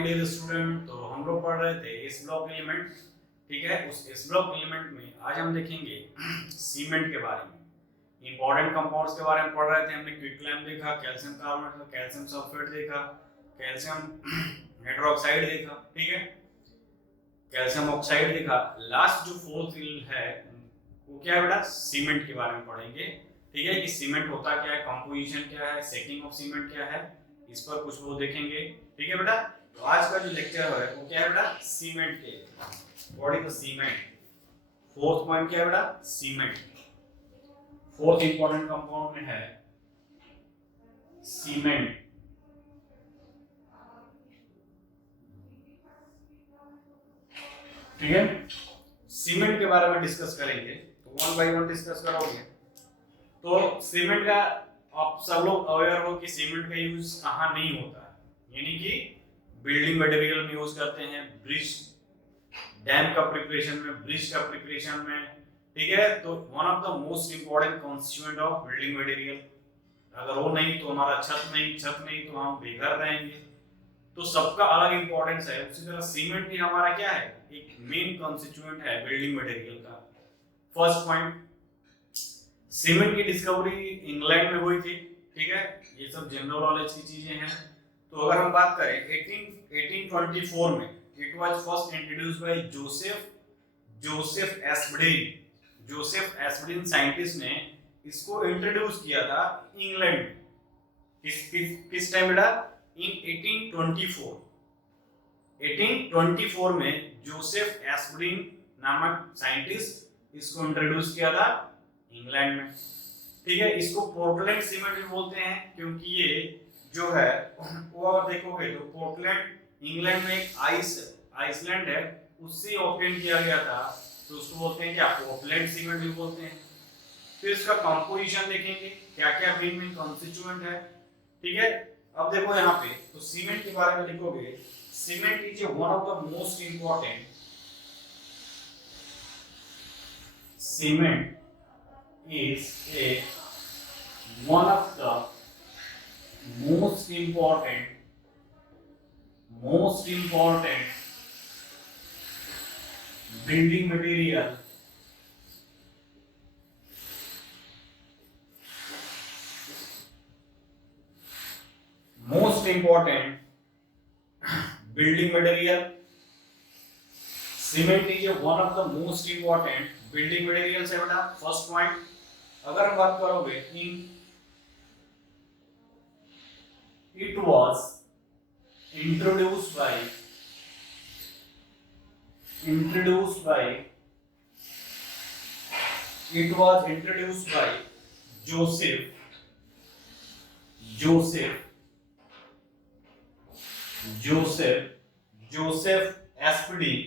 My dear student, तो हम लोग पढ़ रहे थे इस ब्लॉक एलिमेंट। ठीक है, उस इस ब्लॉक एलिमेंट में आज हम देखेंगे सीमेंट के बारे में, इंपॉर्टेंट कंपाउंड्स के बारे में पढ़ रहे थे। हमने क्विकलैम देखा, कैल्शियम कार्बोनेट, कैल्शियम सल्फेट देखा, कैल्शियम हाइड्रोक्साइड देखा, ठीक है, कैल्शियम ऑक्साइड देखा। लास्ट जो फोर्थ है वो क्या है बेटा, सीमेंट के बारे में पढ़ेंगे। ठीक है, कि सीमेंट होता क्या है, कंपोजिशन क्या है, सेटिंग ऑफ सीमेंट क्या है, इस पर कुछ वो देखेंगे। ठीक है बेटा, तो आज का जो लेक्चर है वो क्या है बेटा, सीमेंट के, what is the cement. Fourth point क्या है बेटा, सीमेंट। फोर्थ इंपॉर्टेंट कंपाउंड में है सीमेंट। ठीक है, सीमेंट के बारे में डिस्कस करेंगे, तो वन बाय वन डिस्कस करोगे। तो सीमेंट का आप सब लोग अवेयर हो कि सीमेंट का यूज कहाँ नहीं होता है, यानी कि बिल्डिंग मटेरियल में यूज करते हैं, ब्रिज डैम का प्रिपरेशन में, ब्रिज का प्रिपरेशन में। ठीक है, तो one of the most important constituent of building material. अगर वो नहीं तो हमारा छत नहीं तो हम बेघर रहेंगे। तो सबका अलग इंपॉर्टेंस है। उसी तरह सीमेंट भी हमारा क्या है, एक मेन कॉन्स्टिट्यूएंट है बिल्डिंग मटेरियल का। फर्स्ट पॉइंट, सीमेंट की डिस्कवरी इंग्लैंड में हुई थी। ठीक है, ये सब जनरल नॉलेज की चीजें हैं। तो अगर हम बात करें 1824 में, it was first introduced by Joseph Aspdin. Joseph Aspdin scientist ने इसको इंट्रोड्यूस किया था इंग्लैंड में। किस टाइम बेटा, इन 1824। 1824 में जोसेफ एस्पडिन नामक साइंटिस्ट इसको इंट्रोड्यूस किया था इंग्लैंड में। ठीक है, इसको पोर्टलैंड सीमेंट भी बोलते हैं, क्योंकि ये जो है वो अगर देखोगे तो पोर्टलैंड इंग्लैंड में एक आइसलैंड है, उससे ऑब्टेन किया गया था, तो उसको बोलते हैं क्या, पोर्टलैंड सीमेंट भी बोलते हैं। फिर इसका कंपोजिशन देखेंगे, क्या क्या मेन कॉन्स्टिट्यूएंट है। ठीक है, अब देखो यहाँ पे, तो सीमेंट के बारे में लिखोगे, cement is one of the most important, cement is a one of the most important building material cement is one of the most important building materials है बेटा। फर्स्ट पॉइंट, अगर हम बात करोगे it was introduced by Joseph Aspidin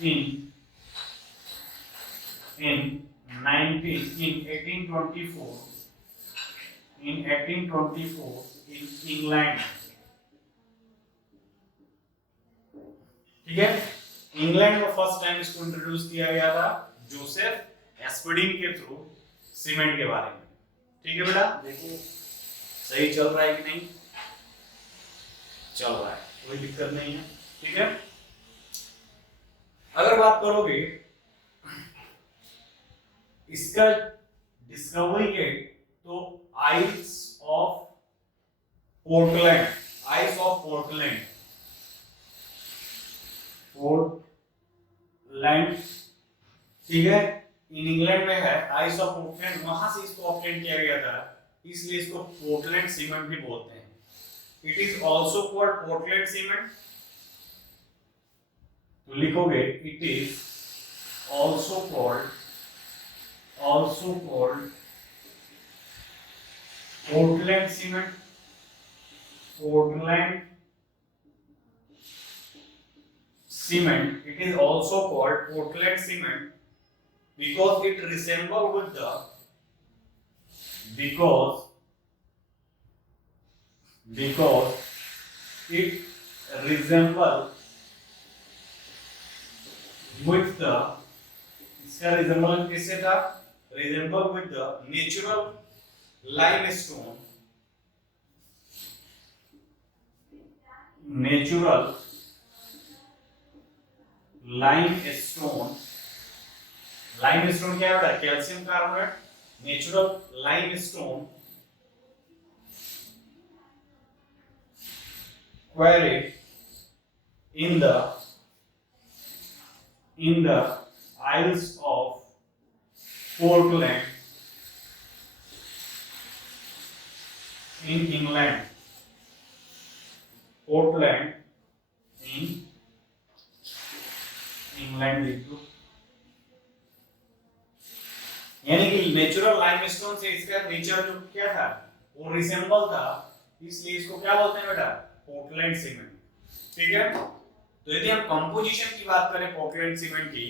in 1824 in England. ठीक है, England में first time इसको इंट्रोड्यूस किया गया था जोसेफ एस्पडिन के थ्रू, सीमेंट के बारे में। ठीक है बेटा, देखो सही चल रहा है कि नहीं, चल रहा है, कोई दिक्कत नहीं है। ठीक है, अगर बात करोगे इसका डिस्कवरी के, तो आइस ऑफ पोर्टलैंड, ठीक है, इन इंग्लैंड में है आइस ऑफ पोर्टलैंड, वहां से इसको ऑब्टेन किया गया था, इसलिए इसको पोर्टलैंड सीमेंट भी बोलते हैं। It is also called Portland cement. तो लिखोगे it is also called Portland cement, it is also called Portland cement because it resemble with the इसका रिजेंबल किससे था, resemble with the natural limestone natural limestone, limestone क्या है बेटा, calcium carbonate, natural limestone quarried in the Isles of Portland in England, Portland in England लिख लो। यानी कि natural limestone से इसका नेचर जो क्या था, वो रिसेंबल था, इसलिए इसको क्या बोलते हैं बेटा, पोर्टलैंड सीमेंट। ठीक है, तो यदि हम कंपोजिशन की बात करें पोर्टलैंड सीमेंट की,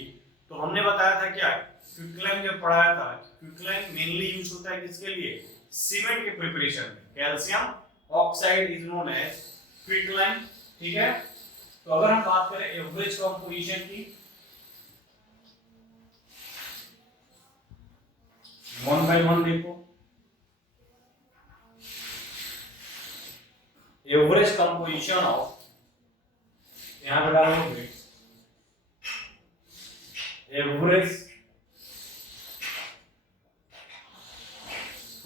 तो हमने बताया था क्या, क्विकलाइम जब पढ़ाया था, क्विकलाइम मेनली यूज होता है किसके लिए, सीमेंट के प्रिपरेशन में। Calcium oxide is known as quicklime. ठीक है, तो अगर हम बात करें एवरेज कंपोजिशन की, वन बाय वन देखो, एवरेज कंपोजिशन ऑफ, यहां पे डालोगे average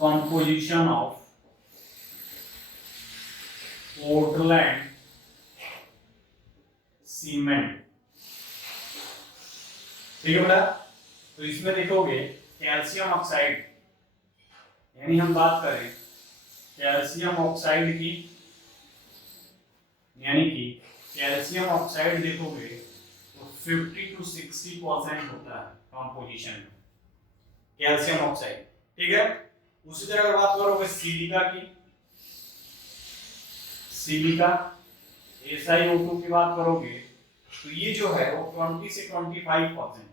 composition of Portland cement. ठीक है बेटा, तो इसमें देखोगे कैल्शियम ऑक्साइड, यानी हम बात करें कैल्शियम ऑक्साइड की, यानी कि कैल्शियम ऑक्साइड देखोगे तो 50 to 60% होता है कंपोजिशन में कैल्शियम ऑक्साइड। ठीक है, उसी तरह अगर बात करोगे सिलिका की, सिलिका SiO2 की बात करोगे तो ये जो है वो 20 से 25%,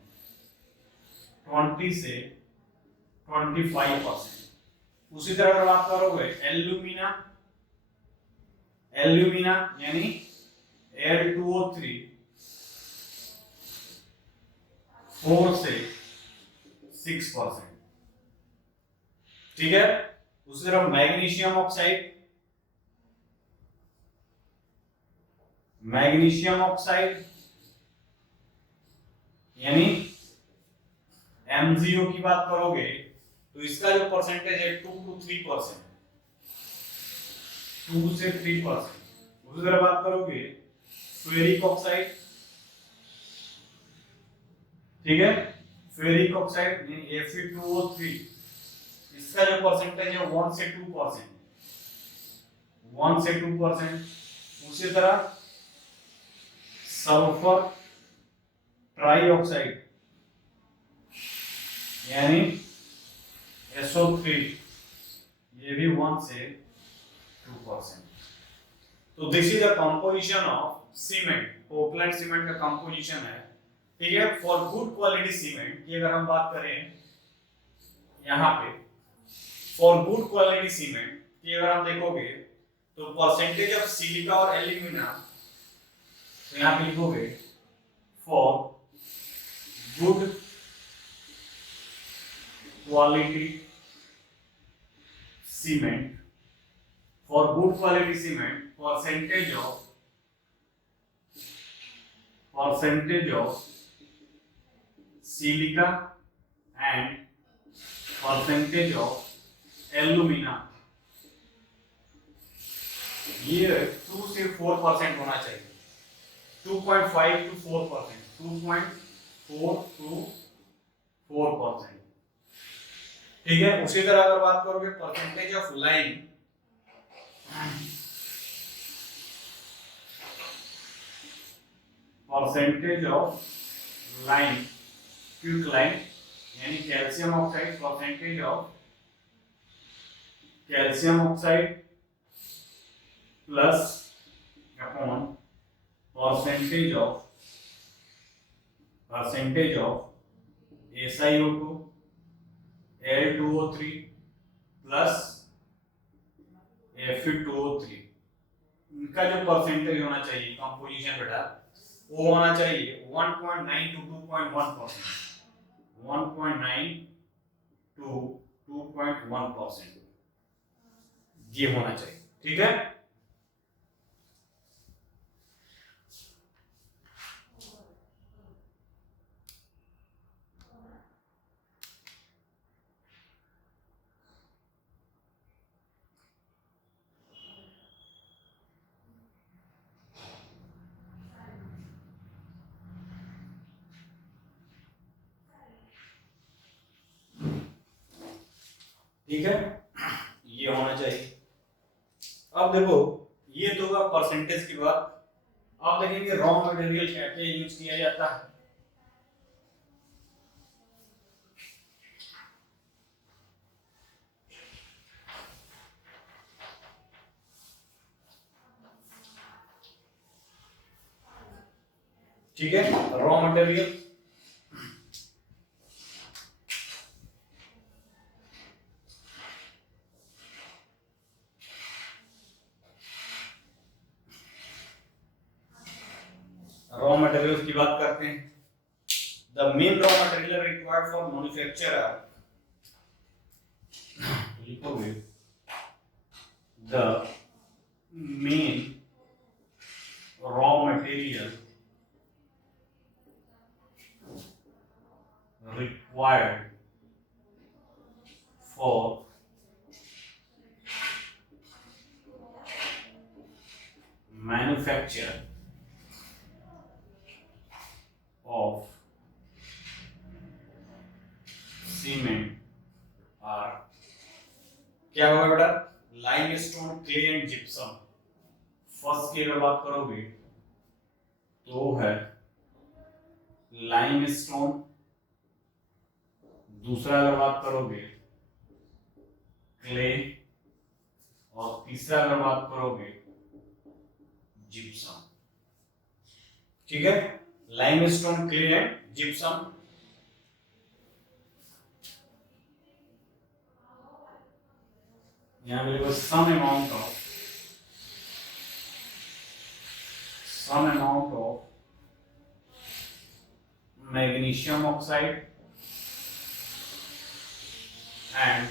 20 से 25%। उसी तरह अगर बात करोगे एल्यूमिना, एल्यूमिना यानी Al2O3 4 से 6%। ठीक है, उसी तरह मैग्नीशियम ऑक्साइड, मैग्नीशियम ऑक्साइड यानी MgO की बात करोगे तो इसका जो परसेंटेज है 2 to 3%, 2 से 3%। उसी तरह बात करोगे फेरिक ऑक्साइड, ठीक है, फेरिक ऑक्साइड Fe2O3, इसका जो परसेंटेज है 1 से 2%, 1 से 2%। उसी तरह सल्फर ट्राइऑक्साइड यानी SO3, ये भी 1 से 2%। तो this is the composition of cement, Portland cement का कंपोजिशन है। ठीक है, फॉर गुड क्वालिटी सीमेंट की अगर हम बात करें, यहाँ पे फॉर गुड क्वालिटी सीमेंट की अगर हम देखोगे तो परसेंटेज ऑफ सिलिका और एल्यूमिना, तो यहाँ पे लिखोगे for good quality cement, for good quality cement percentage of silica and percentage of alumina, ये 2 से 4% होना चाहिए, 2.5 to 4%, 2.4 to 4%। ठीक है, उसी तरह अगर बात करोगे percentage of lime, percentage of lime, quicklime यानी calcium oxide, percentage of calcium oxide plus upon percentage of SiO2 Al2O3 plus Fe2O3, इनका जो परसेंटेज होना चाहिए कंपोजिशन बेटा, वो होना चाहिए 1.9 to 2.1%, 1.9 to 2.1%, ये होना चाहिए। ठीक है, ठीक है, ये होना चाहिए। अब देखो, ये तो होगा परसेंटेज की बात। अब देखेंगे रॉ मटेरियल क्या क्या यूज किया जाता है। ठीक है, रॉ मटेरियल रॉ मटेरियल की बात करते हैं। The main raw material required for manufacture are, लिखोगे the main raw material required for manufacture of cement are, क्या होगा बेटा, limestone, clay and gypsum. First की अगर बात करोगे तो है लाइमस्टोन, दूसरा अगर बात करोगे क्ले, और तीसरा अगर बात करोगे जिप्सम। ठीक है, लाइमस्टोन, क्ले एंड जिप्सम। यहां मेरे को some amount of magnesium oxide and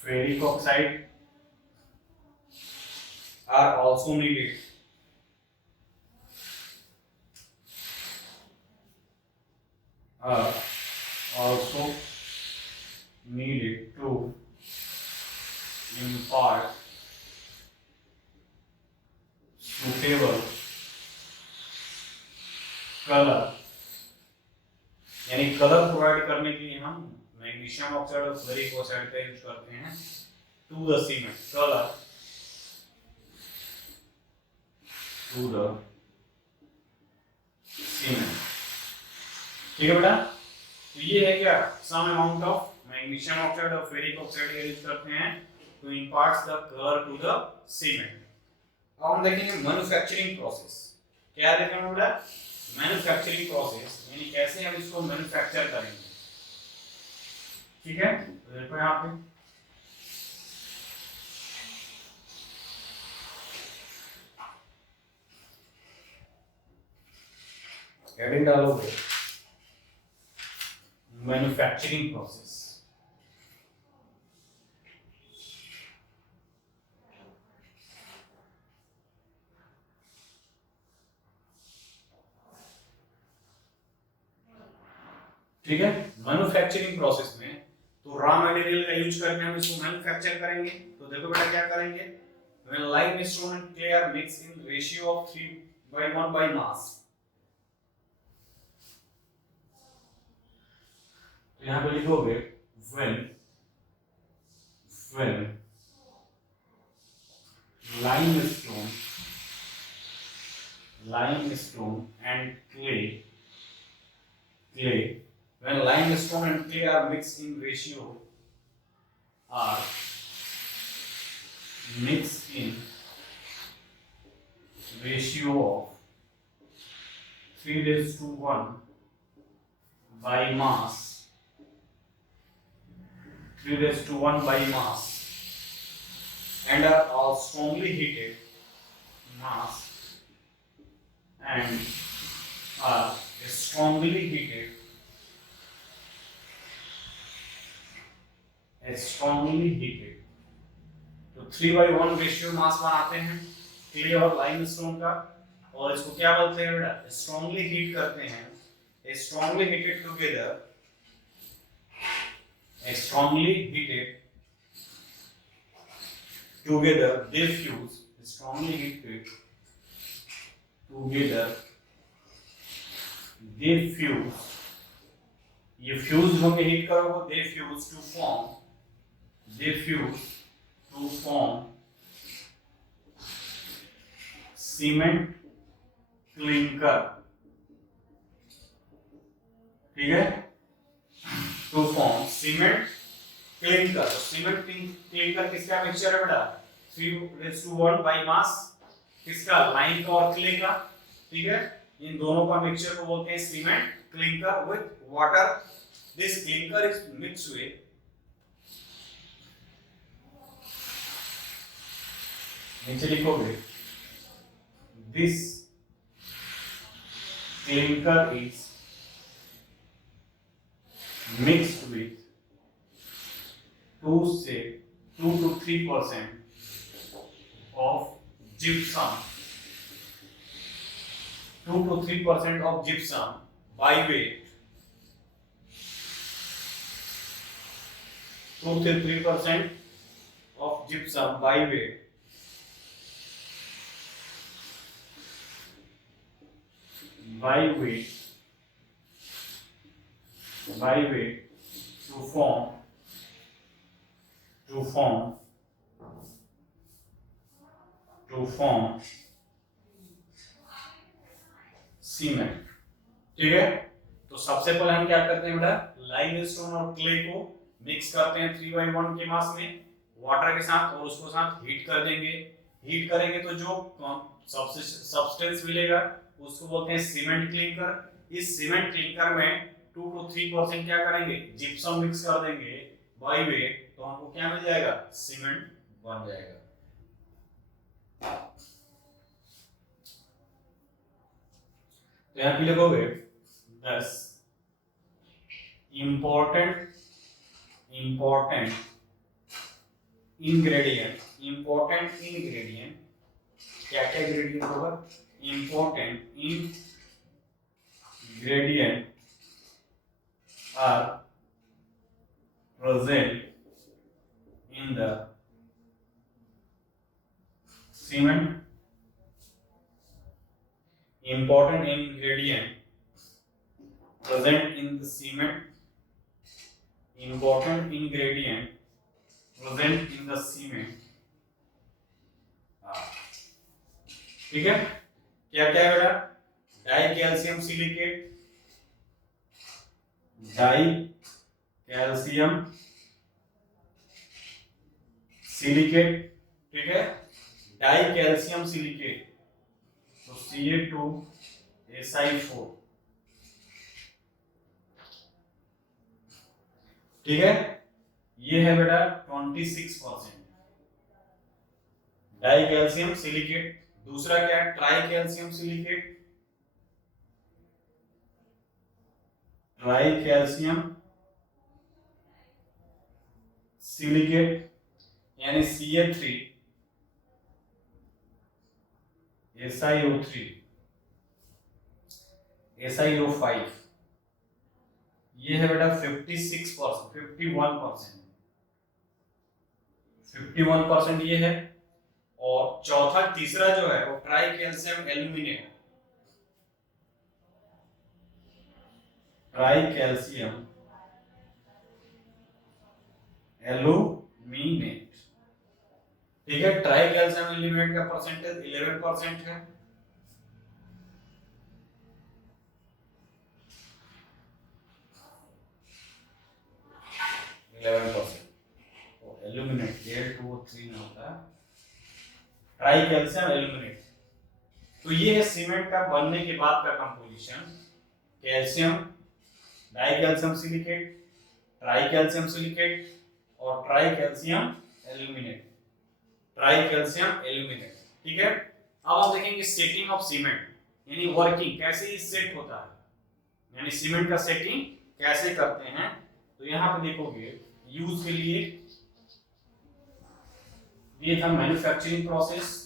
ferric oxide are also needed to impart suitable color, यानी कलर प्रोवाइड करने के लिए हम मैग्नीशियम ऑक्साइड और फेरिक ऑक्साइड का यूज करते हैं to the cement, colour to the cement. ठीक है बेटा, तो ये है क्या, some amount of magnesium oxide और फेरिक ऑक्साइड का यूज करते हैं to impart the colour to the cement. अब हम देखेंगे मैन्युफैक्चरिंग प्रोसेस। क्या देखेंगे बेटा, मैन्युफैक्चरिंग प्रोसेस, यानी कैसे हम इसको मैन्युफैक्चर करेंगे। ठीक है, तो देखो यहाँ पे हेडिंग डालोगे मैन्युफैक्चरिंग प्रोसेस। ठीक है, मैन्युफैक्चरिंग प्रोसेस में तो रॉ मटेरियल का यूज करके हम इसको मैन्युफैक्चर करेंगे। तो देखो बेटा क्या करेंगे, when limestone and clay are mixed in ratio of 3:1 by mass, तो यहाँ पे लिखोगे when limestone and clay when limestone and clay are mixed in ratio of 3:1 by mass, 3:1 by mass, and are all strongly heated तो 3:1 ratio मास बनाते हैं clay और limestone का, और इसको क्या बोलते हैं बेटा, स्ट्रांगली हीट करते हैं। Strongly heated together, strongly heated together they fuse, strongly heated together they fuse, ये फ्यूज होंगे हीट करोगे, they fuse to form cement clinker, ठीक है, टू फॉर्म सीमेंट क्लिंकर। तो सीमेंट क्लिंकर किसका मिक्सचर है बेटा? 3:1 बाई मास किसका? लाइम का और क्ले का, ठीक है। इन दोनों का मिक्सचर को बोलते हैं cement clinker with water. This clinker is mixed with नीचे लिखोगे this clinker is mixed with 2 to 3% of gypsum, 2 to 3% of gypsum by weight, 2 to 3% of gypsum by weight to form cement, ठीक है। तो सबसे पहले हम क्या करते हैं बेटा? लाइमस्टोन और क्ले को मिक्स करते हैं 3/1 के मास में वाटर के साथ, और उसको साथ हीट कर देंगे। हीट करेंगे तो जो सब्सटेंस मिलेगा उसको बोलते हैं सीमेंट क्लिंकर। इस सीमेंट क्लिंकर में 2 to 3% क्या करेंगे? जिप्सम मिक्स कर देंगे बाय वेट, तो हमको क्या मिल जाएगा? सीमेंट बन जाएगा। तो यहाँ पे लिखोगे दस important ingredient, क्या क्या ingredient होगा? Important ingredient are present in the cement. Important ingredient present in the cement. Important ingredient present in the cement. ठीक है, क्या क्या है बेटा? Die calcium silicate, die calcium silicate, ठीक है, डाई कैल्शियम सिलिकेट, तो Ca2SI4, ठीक है। ये है बेटा 26% डाई कैल्शियम सिलिकेट। दूसरा क्या है? Try calcium silicate, tri calcium silicate यानी Ca3SiO3 SiO5, ये है बेटा 56%, 51% ये है। और चौथा तीसरा जो है वो try calcium aluminate, tri calcium aluminate, ठीक है। ट्राई कैल्शियम एल्यूमिनेट का परसेंटेज 11% है। एल्यूमिनेट Al2O3 में होता है ट्राई कैल्शियम एल्यूमिनेट। तो ये है सीमेंट का बनने के बाद का composition. Calcium, di calcium silicate, tri calcium silicate और tri calcium aluminate, tri calcium aluminate, ठीक है। अब हम देखेंगे सेटिंग ऑफ सीमेंट, यानी वर्किंग कैसे सेट होता है, यानी सीमेंट का सेटिंग कैसे करते हैं। तो यहाँ पे देखोगे यूज के लिए ये था मैन्युफैक्चरिंग प्रोसेस,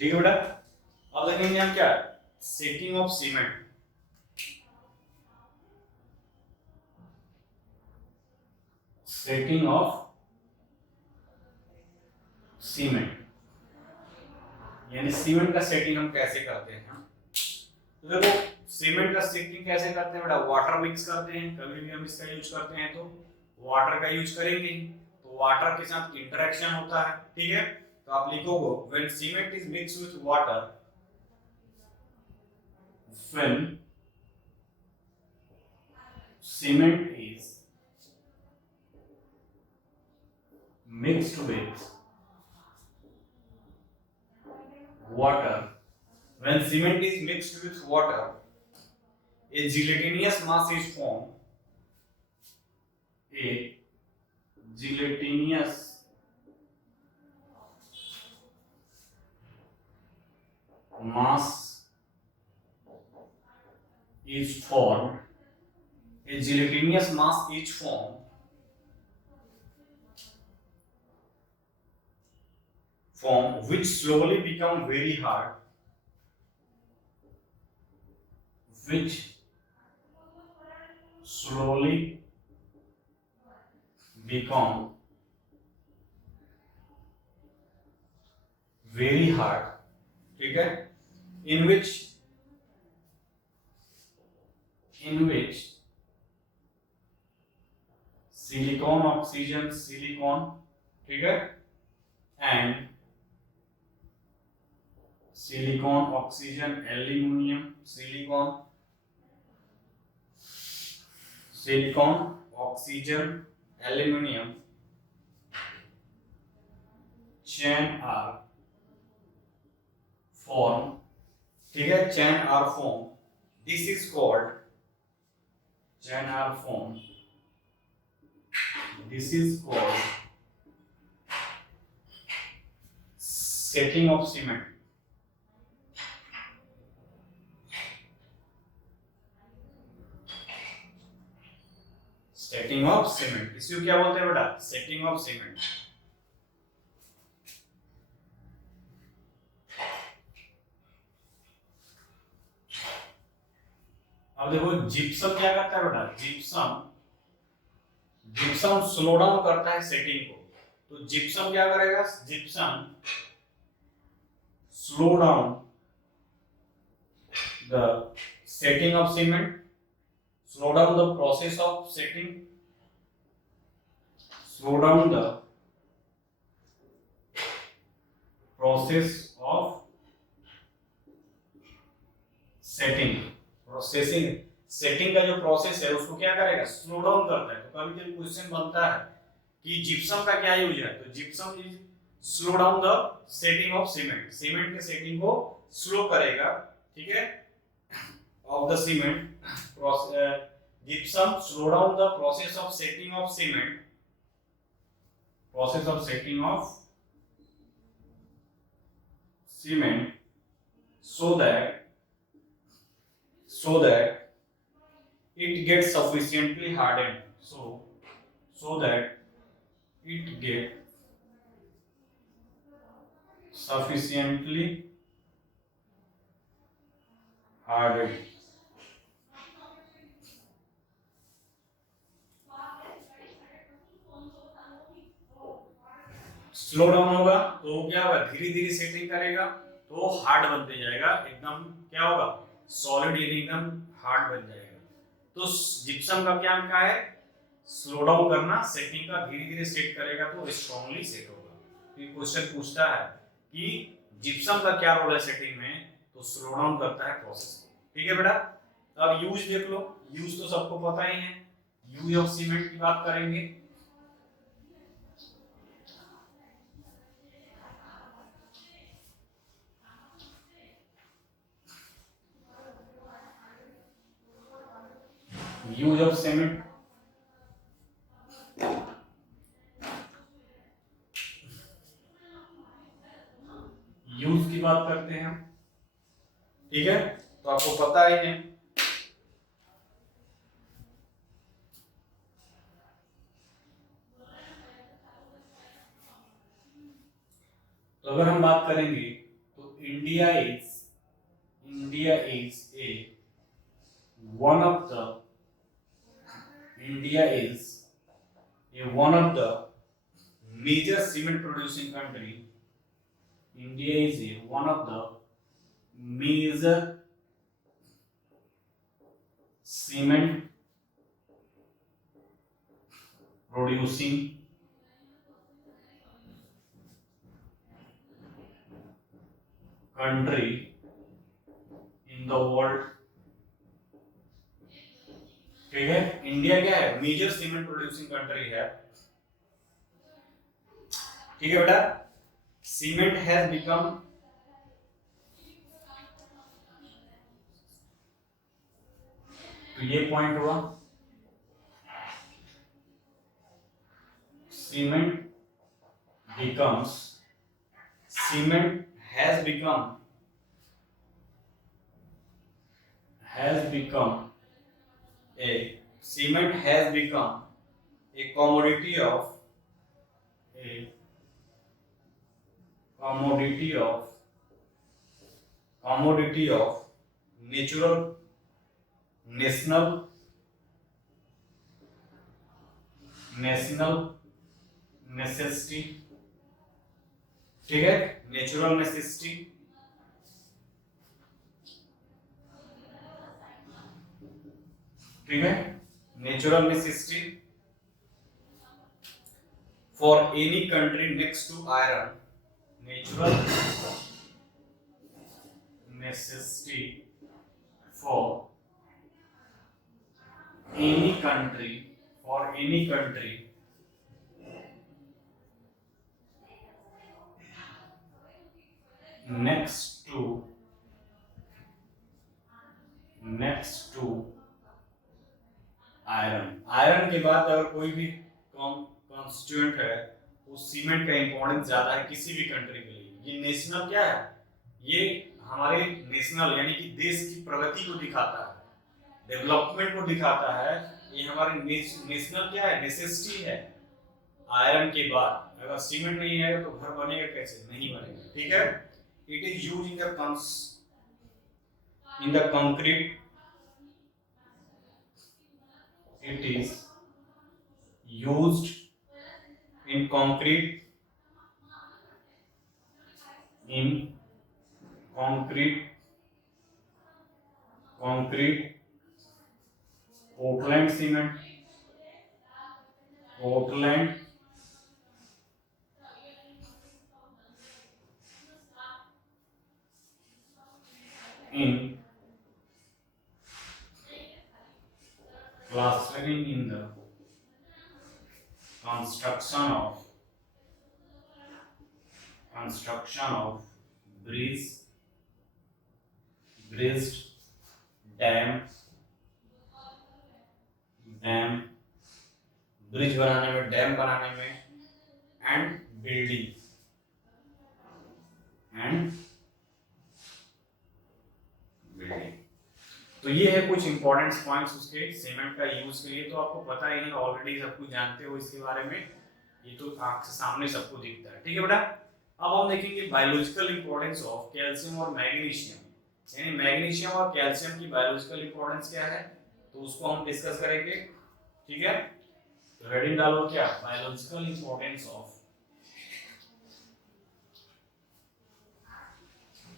ठीक है बेटा। अब देखेंगे हम क्या, setting of cement. Setting of cement यानी सीमेंट का सेटिंग हम कैसे करते हैं। तो देखो सीमेंट का सेटिंग कैसे करते हैं बेटा, वाटर मिक्स करते हैं, कभी भी हम इसका यूज करते हैं तो वाटर का यूज करेंगे, तो वाटर के साथ इंटरेक्शन होता है, ठीक है। तो आप लिखोगे when cement is mixed with water, when cement is mixed with water, when cement is mixed with water, a gelatinous mass is formed. A gelatinous mass is formed. A gelatinous mass is formed which slowly become very hard, which slowly become very hard, ठीक है, in which silicon oxygen silicon, ठीक है, and silicon oxygen aluminium silicon oxygen aluminium chain are formed, ठीक है, chain are formed. This is called chain are formed. This is called setting of cement. Setting of cement, इसको क्या बोलते हैं बेटा, setting of cement. अब देखो gypsum क्या करता है बेटा, जिप्सम स्लो डाउन करता है सेटिंग को। तो जिप्सम क्या करेगा, gypsum slow down the setting of cement, slow down the process of setting, slow down the process of setting, processing setting का जो प्रोसेस है उसको क्या करेगा, स्लो डाउन करता है। तो कभी कभी क्वेश्चन बनता है कि जिप्सम का क्या यूज है, तो gypsum is slow down the setting of cement, cement के सेटिंग को स्लो करेगा, ठीक है, of the cement. Gypsum slow down the process of setting of cement, process of setting of cement, so that it gets sufficiently hardened, so that it get sufficiently hardened. Slow down होगा तो क्या होगा, धीरे धीरे setting करेगा तो hard बनते जाएगा, एकदम क्या होगा, सॉलिड यानी एकदम हार्ड बन जाएगा। तो जिप्सम का क्या क्या है, स्लो डाउन करना, सेटिंग का धीरे धीरे सेट करेगा तो स्ट्रांगली सेट होगा। तो ये क्वेश्चन पूछता है कि जिप्सम का क्या रोल है सेटिंग में, तो स्लो डाउन करता है प्रोसेस को, ठीक है बेटा। अब यूज देख लो, यूज तो सबको पता ही है, यूज ऑफ सीमेंट की बात करेंगे। यूज ऑफ सीमेंट, यूज की बात करते हैं हम, ठीक है, तो आपको पता ही है। तो अगर हम बात करेंगे तो India is a one of the India is a one of the major cement producing country. India is a one of the major cement producing country in the world. ठीक है, इंडिया क्या है? मेजर सीमेंट प्रोड्यूसिंग कंट्री है। ठीक है बेटा, cement has become तो ये पॉइंट हुआ, cement becomes cement has become a cement has become a commodity of natural national necessity। ठीक है, नेचुरल नेसेसिटी। ठीक है, natural necessity for any country next to iron. Natural necessity for any country next to iron के बाद अगर कोई भी constituent है, उस सीमेंट का इंपॉर्टेंस ज्यादा है किसी भी कंट्री के लिए। ये नेशनल क्या है? ये हमारे नेशनल यानी कि देश की प्रगति को दिखाता है, डेवलपमेंट को दिखाता है। ये हमारे नेशनल क्या है? नेसेसिटी है। आयरन के बाद अगर सीमेंट नहीं है तो घर बनेगा कैसे? नहीं बनेगा। ठीक है, it is used in the concrete, it is used in concrete Portland cement, in plastering in the construction of bridged dam bridge बनाने में, डैम बनाने में, एंड बिल्डिंग तो ये है कुछ इंपॉर्टेंट पॉइंट्स उसके सीमेंट का यूज के लिए। तो आपको पता ही है, ऑलरेडी सब कुछ जानते हो इसके बारे में, ये तो आंख से सामने सबको दिखता है। ठीक है बेटा, अब हम देखेंगे बायोलॉजिकल इंपॉर्टेंस ऑफ कैल्शियम और मैग्नीशियम, यानी मैग्नीशियम और कैल्शियम की बायोलॉजिकल इंपॉर्टेंस क्या है, तो उसको हम डिस्कस करेंगे। ठीक है, तो हेडिंग डालो क्या? Biological importance of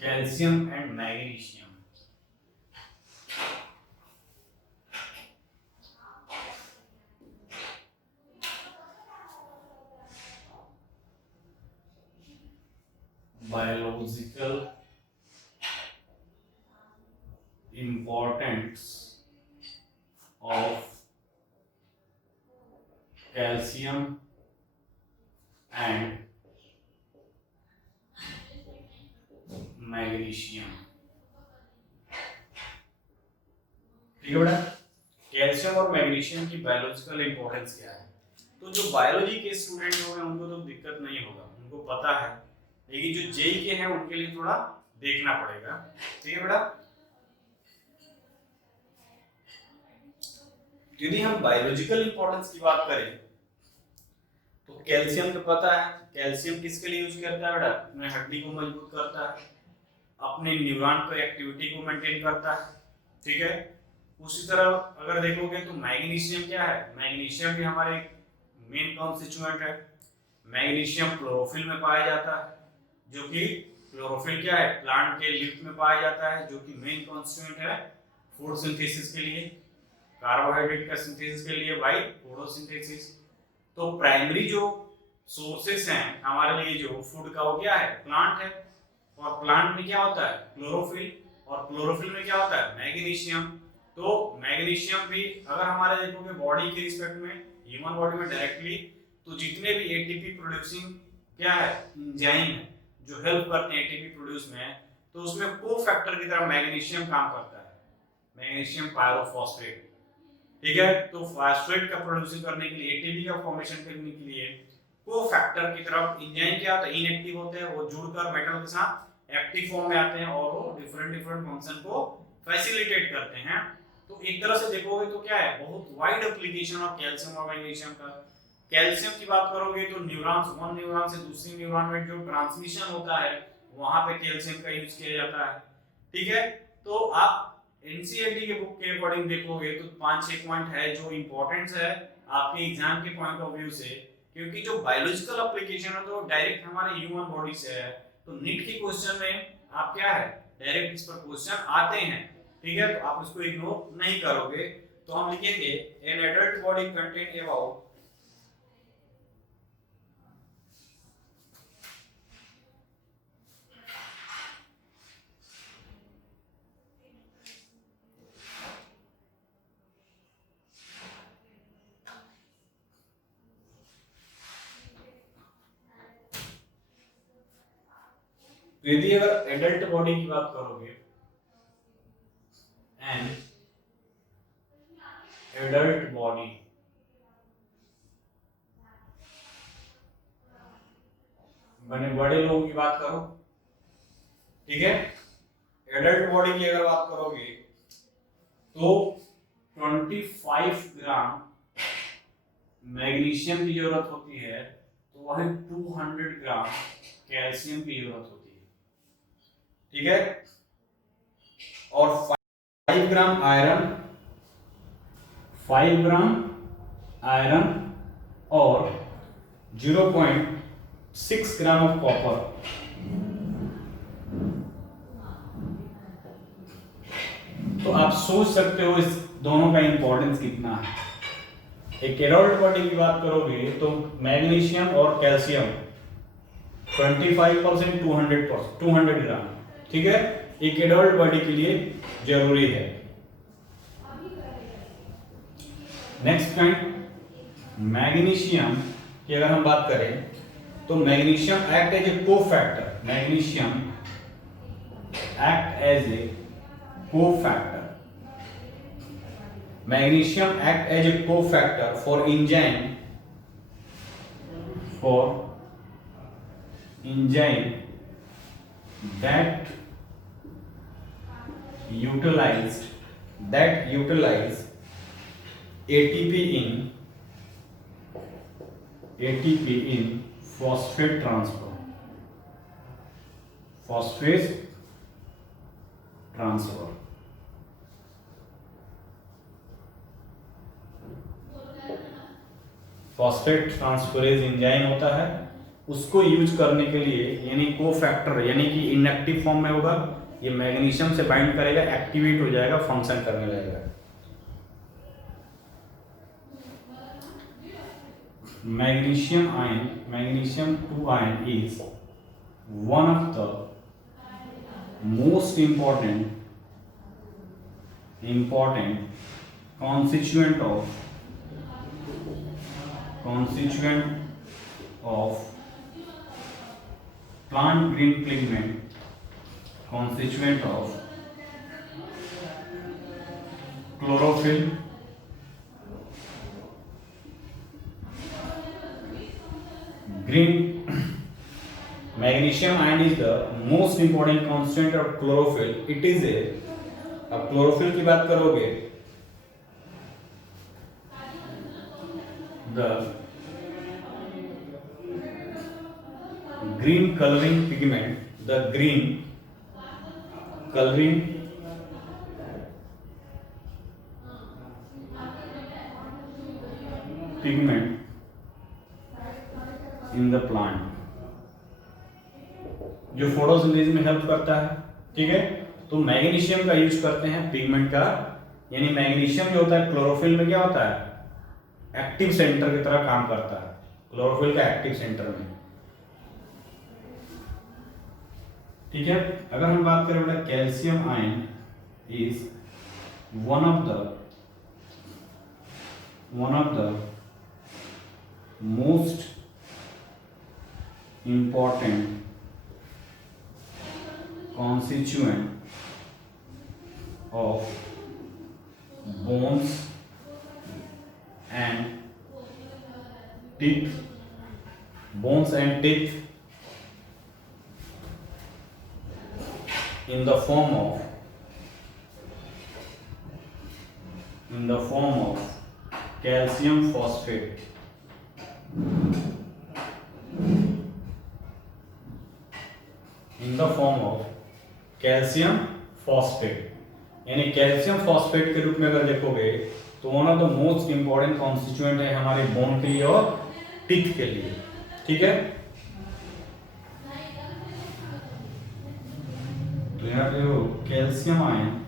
calcium and magnesium. Biological importance of calcium and magnesium। ठीक है बेटा, कैल्शियम और मैग्नीशियम की बायोलॉजिकल इंपॉर्टेंस क्या है? तो जो बायोलॉजी के स्टूडेंट होंगे उनको तो दिक्कत नहीं होगा, उनको पता है, लेकिन जो जेई के हैं उनके लिए थोड़ा देखना पड़ेगा। ठीक है बेटा, यदि हम बायोलॉजिकल इंपॉर्टेंस की बात करें तो कैल्शियम तो पता है, कैल्शियम किसके लिए यूज करता है बेटा? अपने हड्डी को मजबूत करता है। अपने न्यूरॉन को एक्टिविटी को मेंटेन करता है, ठीक है। उसी तरह अगर देखोगे तो मैग्नीशियम क्या है, मैग्नीशियम भी हमारे मेन कॉन्स्टिट्यूएंट है। मैग्नीशियम क्लोरोफिल में पाया जाता है, जो कि क्लोरोफिल क्या है, प्लांट के लीफ में पाया जाता है, जो कि मेन कॉन्स्टिट्यूएंट है फूड सिंथेसिस के लिए, कार्बोहाइड्रेट का सिंथेसिस के लिए बाय फोटोसिंथेसिस। तो प्राइमरी जो सोर्सेस हैं हमारे लिए जो फूड का, वो क्या है, प्लांट है। और प्लांट में क्या होता है, क्लोरोफिल, और क्लोरोफिल में क्या होता है, मैग्नीशियम। तो मैग्नीशियम भी अगर हमारे देखोगे बॉडी के रिस्पेक्ट में, ह्यूमन बॉडी में डायरेक्टली, तो जितने भी एटीपी प्रोड्यूसिंग क्या है, एंजाइम है जो हेल्प करते हैं एटीपी प्रोड्यूस में, तो उसमें को फैक्टर की तरह मैग्नीशियम काम करता है, मैग्नीशियम पायरोफॉस्फेट, ठीक है। तो फास्फेट का प्रोड्यूसिंग करने के लिए, एटीपी का फॉर्मेशन करने के लिए को फैक्टर की तरफ एंजाइम क्या होता है, इनएक्टिव होते हैं, वो जुड़कर मेटल के साथ एक्टिव फॉर्म में आते हैं और वो डिफरेंट डिफरेंट फंक्शन को फैसिलिटेट करते हैं। तो एक तरह से देखोगे तो क्या है, बहुत वाइड एप्लीकेशन ऑफ कैल्शियम और मैग्नीशियम का। कैल्शियम की बात करोगे तो न्यूरॉन्स, वन न्यूरॉन से दूसरी न्यूरॉन में जो ट्रांसमिशन होता है, वहां पे कैल्शियम का यूज किया जाता है, ठीक है। तो आप एनसीईआरटी के बुक के अकॉर्डिंग देखोगे तो 5-6 पॉइंट है जो इंपॉर्टेंट है आपके एग्जाम के पॉइंट ऑफ व्यू से, क्योंकि जो बायोलॉजिकल एप्लीकेशन है तो डायरेक्ट हमारे ह्यूमन बॉडी से है। तो नीट के क्वेश्चन में आप क्या है, डायरेक्ट इस पर क्वेश्चन आते हैं, ठीक है, तो आप उसको इग्नोर नहीं करोगे। तो हम लिखेंगे an adult body contain about यदि अगर एडल्ट बॉडी की बात करोगे, एन एडल्ट बॉडी, बने बड़े लोगों की बात करो, ठीक है। एडल्ट बॉडी की अगर बात करोगे तो 25 ग्राम मैग्नीशियम की जरूरत होती है, तो वही 200 ग्राम कैल्शियम की जरूरत होती है, ठीक है। और 5 ग्राम आयरन, 5 ग्राम आयरन और 0.6 ग्राम ऑफ कॉपर। तो आप सोच सकते हो इस दोनों का इंपॉर्टेंस कितना है। एक एडल्ट बॉडी की बात करोगे तो मैग्नीशियम और कैल्शियम 25% 200 ग्राम, ठीक है, एक एडल्ट बॉडी के लिए जरूरी है। नेक्स्ट पॉइंट, मैग्नीशियम की अगर हम बात करें तो magnesium act as a cofactor, magnesium act as a cofactor, magnesium act as a cofactor for enzyme that utilize ATP in phosphate transfer, phosphate transferase enzyme होता है, उसको यूज करने के लिए, यानी कोफैक्टर, यानी कि इनएक्टिव फॉर्म में होगा, ये मैग्नीशियम से बाइंड करेगा, एक्टिवेट हो जाएगा, फंक्शन करने लगेगा। Magnesium 2 ion is one of the most important constituent of plant green pigment, constituent of chlorophyll, green magnesium ion is the most important constituent of chlorophyll. It is a, अब chlorophyll की बात करोगे, the green coloring pigment, the green coloring pigment in the plant, जो photosynthesis में help करता है। ठीक है, तो मैग्नीशियम का यूज करते हैं पिगमेंट का, यानी मैग्नीशियम जो होता है क्लोरोफिल में क्या होता है, एक्टिव सेंटर की तरह काम करता है, क्लोरोफिल का एक्टिव सेंटर में। ठीक है, अगर हम बात करें बेटा calcium ion is one of the most important constituent of bones and teeth in the form of calcium phosphate. In the form of calcium phosphate, यानी कैल्शियम फॉस्फेट के रूप में अगर देखोगे तो one of the most important constituent है हमारे bone के लिए और टीथ के लिए। ठीक है, तो यहाँ पे वो calcium ion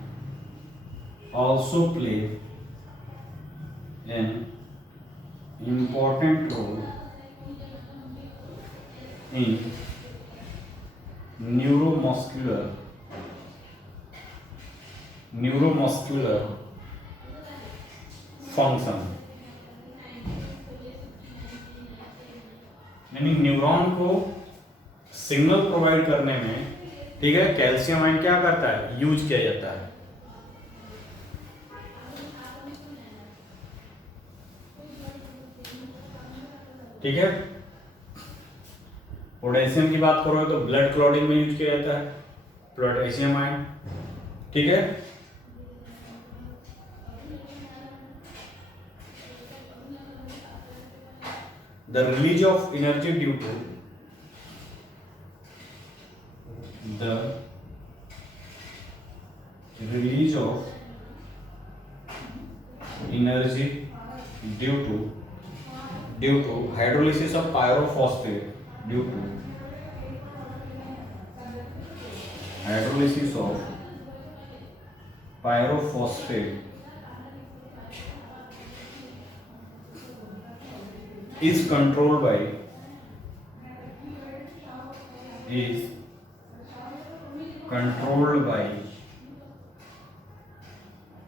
also play an important role in neuromuscular function, यानी न्यूरॉन को सिग्नल प्रोवाइड करने में, ठीक है, कैल्शियम आयन क्या करता है, यूज किया जाता है। ठीक है, पोटेशियम की बात करोगे तो ब्लड क्लॉटिंग में यूज किया जाता है पोटेशियम आयन। ठीक है, the release of energy due to due to hydrolysis of pyrophosphate is controlled by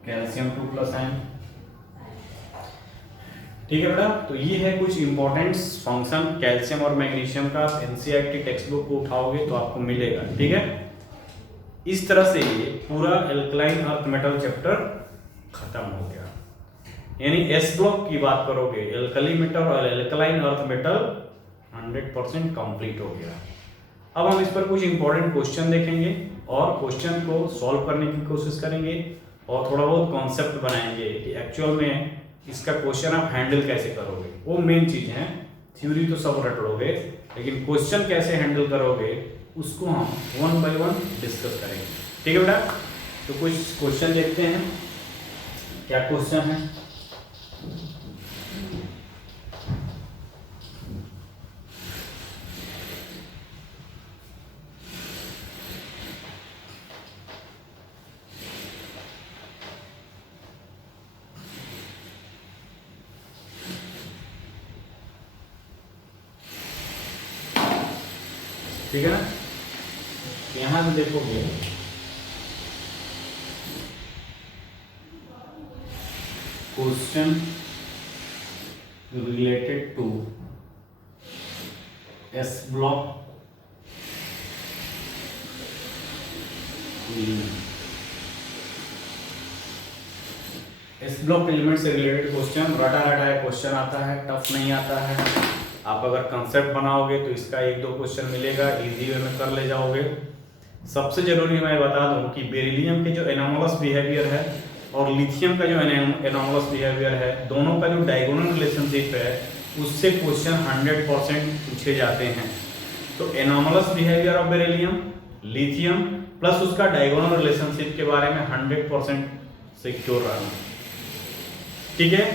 calcium 2+ ion. ठीक है बेटा, तो ये है कुछ इंपॉर्टेंट फंक्शन कैल्शियम और मैग्नीशियम का। एनसीईआरटी टेक्स्ट बुक को उठाओगे तो आपको मिलेगा। ठीक है, इस तरह से ये पूरा एल्कलाइन अर्थ मेटल चैप्टर खत्म हो गया। यानी एस ब्लॉक की बात करोगे, एल्कली मेटल और एल्कलाइन अर्थ मेटल 100% कंप्लीट हो गया। अब हम इस पर कुछ इंपॉर्टेंट क्वेश्चन देखेंगे और क्वेश्चन को सॉल्व करने की कोशिश करेंगे और थोड़ा बहुत कॉन्सेप्ट बनाएंगे कि एक्चुअल में इसका क्वेश्चन आप हैंडल कैसे करोगे। वो मेन चीज है, थ्योरी तो सब रट लोगे, लेकिन क्वेश्चन कैसे हैंडल करोगे उसको हम 1 by 1 डिस्कस करेंगे। ठीक है बेटा, तो कुछ क्वेश्चन देखते हैं। क्या क्वेश्चन है? ठीक है ना, यहां से देखोगे question related to S block S block element से रिलेटेड क्वेश्चन रटा रटा क्वेश्चन आता है, टफ नहीं आता है। आप अगर कंसेप्ट बनाओगे तो इसका 1-2 क्वेश्चन मिलेगा, इजी वे में कर ले जाओगे। सबसे जरूरी मैं बता दूं कि बेरिलियम के जो एनोमलस बिहेवियर है और लिथियम का जो एनोमलस बिहेवियर है, दोनों का जो डायगोनल रिलेशनशिप है उससे क्वेश्चन 100% पूछे जाते हैं। तो anomalous behaviour of beryllium, lithium plus उसका डायगोनल रिलेशनशिप के बारे में 100% सिक्योर रहना। ठीक है,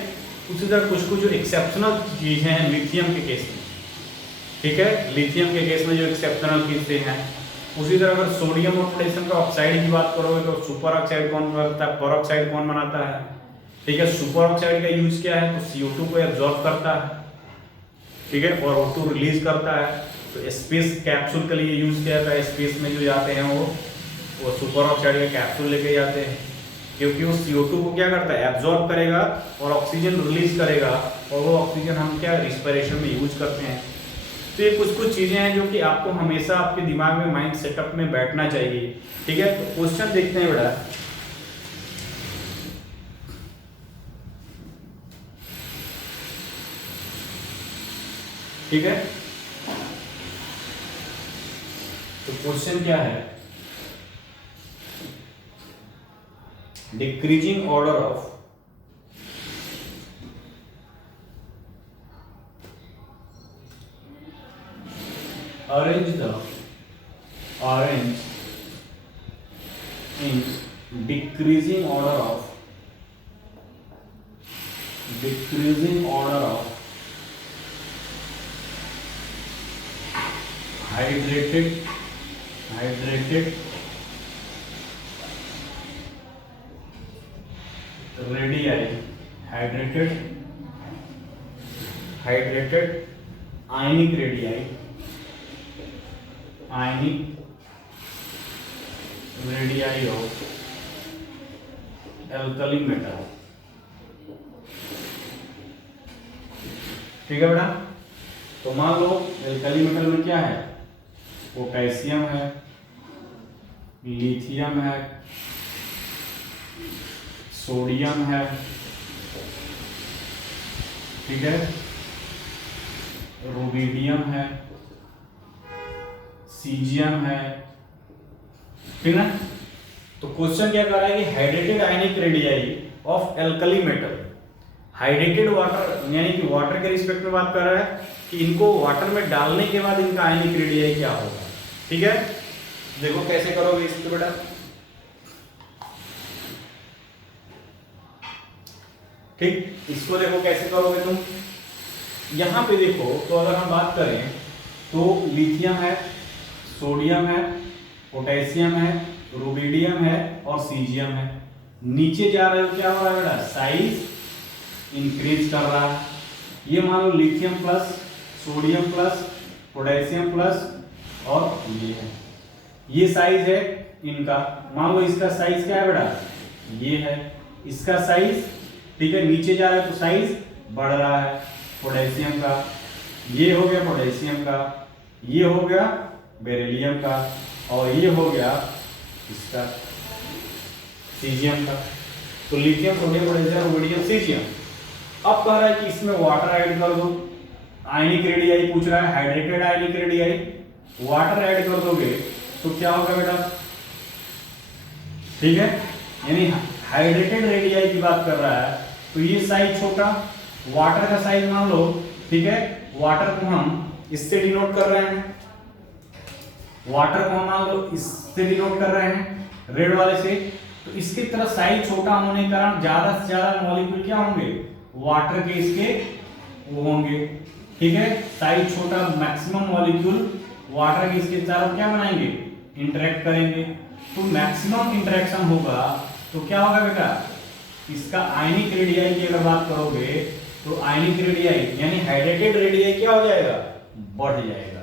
उसी तरह कुछ कुछ जो एक्सेप्शनल चीजें हैं लिथियम के केस में, ठीक है, लिथियम के केस में जो एक्सेप्शनल चीजें हैं, उसी तरह अगर सोडियम और पोटेशियम का ऑक्साइड की बात करोगे तो सुपर ऑक्साइड कौन करता है, पर ऑक्साइड कौन बनाता है, ठीक है, सुपर ऑक्साइड का यूज क्या है, तो CO2 को एब्जॉर्ब करता है, ठीक है, और O2 रिलीज करता है। तो स्पेस कैप्सूल के लिए यूज किया जाता है, स्पेस में जो जाते हैं वो सुपर ऑक्साइड का कैप्सूल लेके जाते हैं, क्योंकि वो CO2 को क्या करता है, एब्जॉर्ब करेगा और ऑक्सीजन रिलीज करेगा, और वो ऑक्सीजन हम क्या रिस्पिरेशन में यूज करते हैं। तो ये कुछ कुछ चीजें हैं जो कि आपको हमेशा आपके दिमाग में, माइंड सेटअप में बैठना चाहिए। ठीक है, तो क्वेश्चन देखते हैं बेटा, ठीक है, तो क्वेश्चन क्या है, decreasing order of arrange in decreasing order of hydrated ionic radii of alkali metal। ठीक है बेटा, तो मान लो एल्कली मेटल में क्या है, पोटेशियम है, लिथियम है, सोडियम है, ठीक है, रुबिडियम है, सीजियम है, ठीक है। तो क्वेश्चन क्या कर रहा है कि hydrated ionic radii of alkali metal, hydrated water यानी कि वाटर के रिस्पेक्ट में बात कर रहा है कि इनको वाटर में डालने के बाद इनका आयनिक रेडियाई क्या होगा। ठीक है, देखो कैसे करोगे इसको बेटा, ठीक, इसको देखो कैसे करोगे तुम। यहां पे देखो, तो अगर हम बात करें तो लिथियम है, सोडियम है, पोटेशियम है, रुबिडियम है और सीजियम है। नीचे जा रहे हो, क्या हो रहा है बेटा, साइज इंक्रीज कर रहा है। ये मान लो lithium plus, sodium plus, potassium plus और ये है, ये साइज है इनका। मान लो इसका साइज क्या है बेटा, ये है इसका साइज, ठीक है, नीचे जा रहा है तो साइज बढ़ रहा है पोटेशियम का, ये हो गया पोटेशियम का, ये हो गया बेरिलियम का, और ये हो गया इसका सीजियम का। तो lithium, sodium, potassium, rubidium, caesium. अब कह रहा है कि इसमें वाटर ऐड कर दो, आयनिक रेडियाई पूछ रहा है, hydrated ionic radii, water add कर दोगे तो क्या होगा बेटा, ठीक है, यानी हाइड्रेटेड रेडियाई की बात कर रहा है तो ये साइज छोटा, वाटर का साइज मान लो, ठीक है, वाटर को हम इससे डिनोट कर रहे हैं, वाटर को हम मान लो इससे डिनोट कर रहे हैं रेड वाले से, तो इसकी तरह साइज छोटा होने के कारण ज्यादा से ज्यादा मॉलिक्यूल क्या होंगे, वाटर के इसके वो होंगे, ठीक है, साइज छोटा, मैक्सिमम मॉलिक्यूल वाटर के इसके चारों क्या बनाएंगे, इंटरेक्ट करेंगे। तो मैक्सिमम इंटरेक्शन होगा तो क्या होगा बेटा, इसका आयनिक रेडियाई की अगर बात करोगे तो आयनिक रेडियाई यानी हाइड्रेटेड रेडियाई क्या हो जाएगा, बढ़ जाएगा।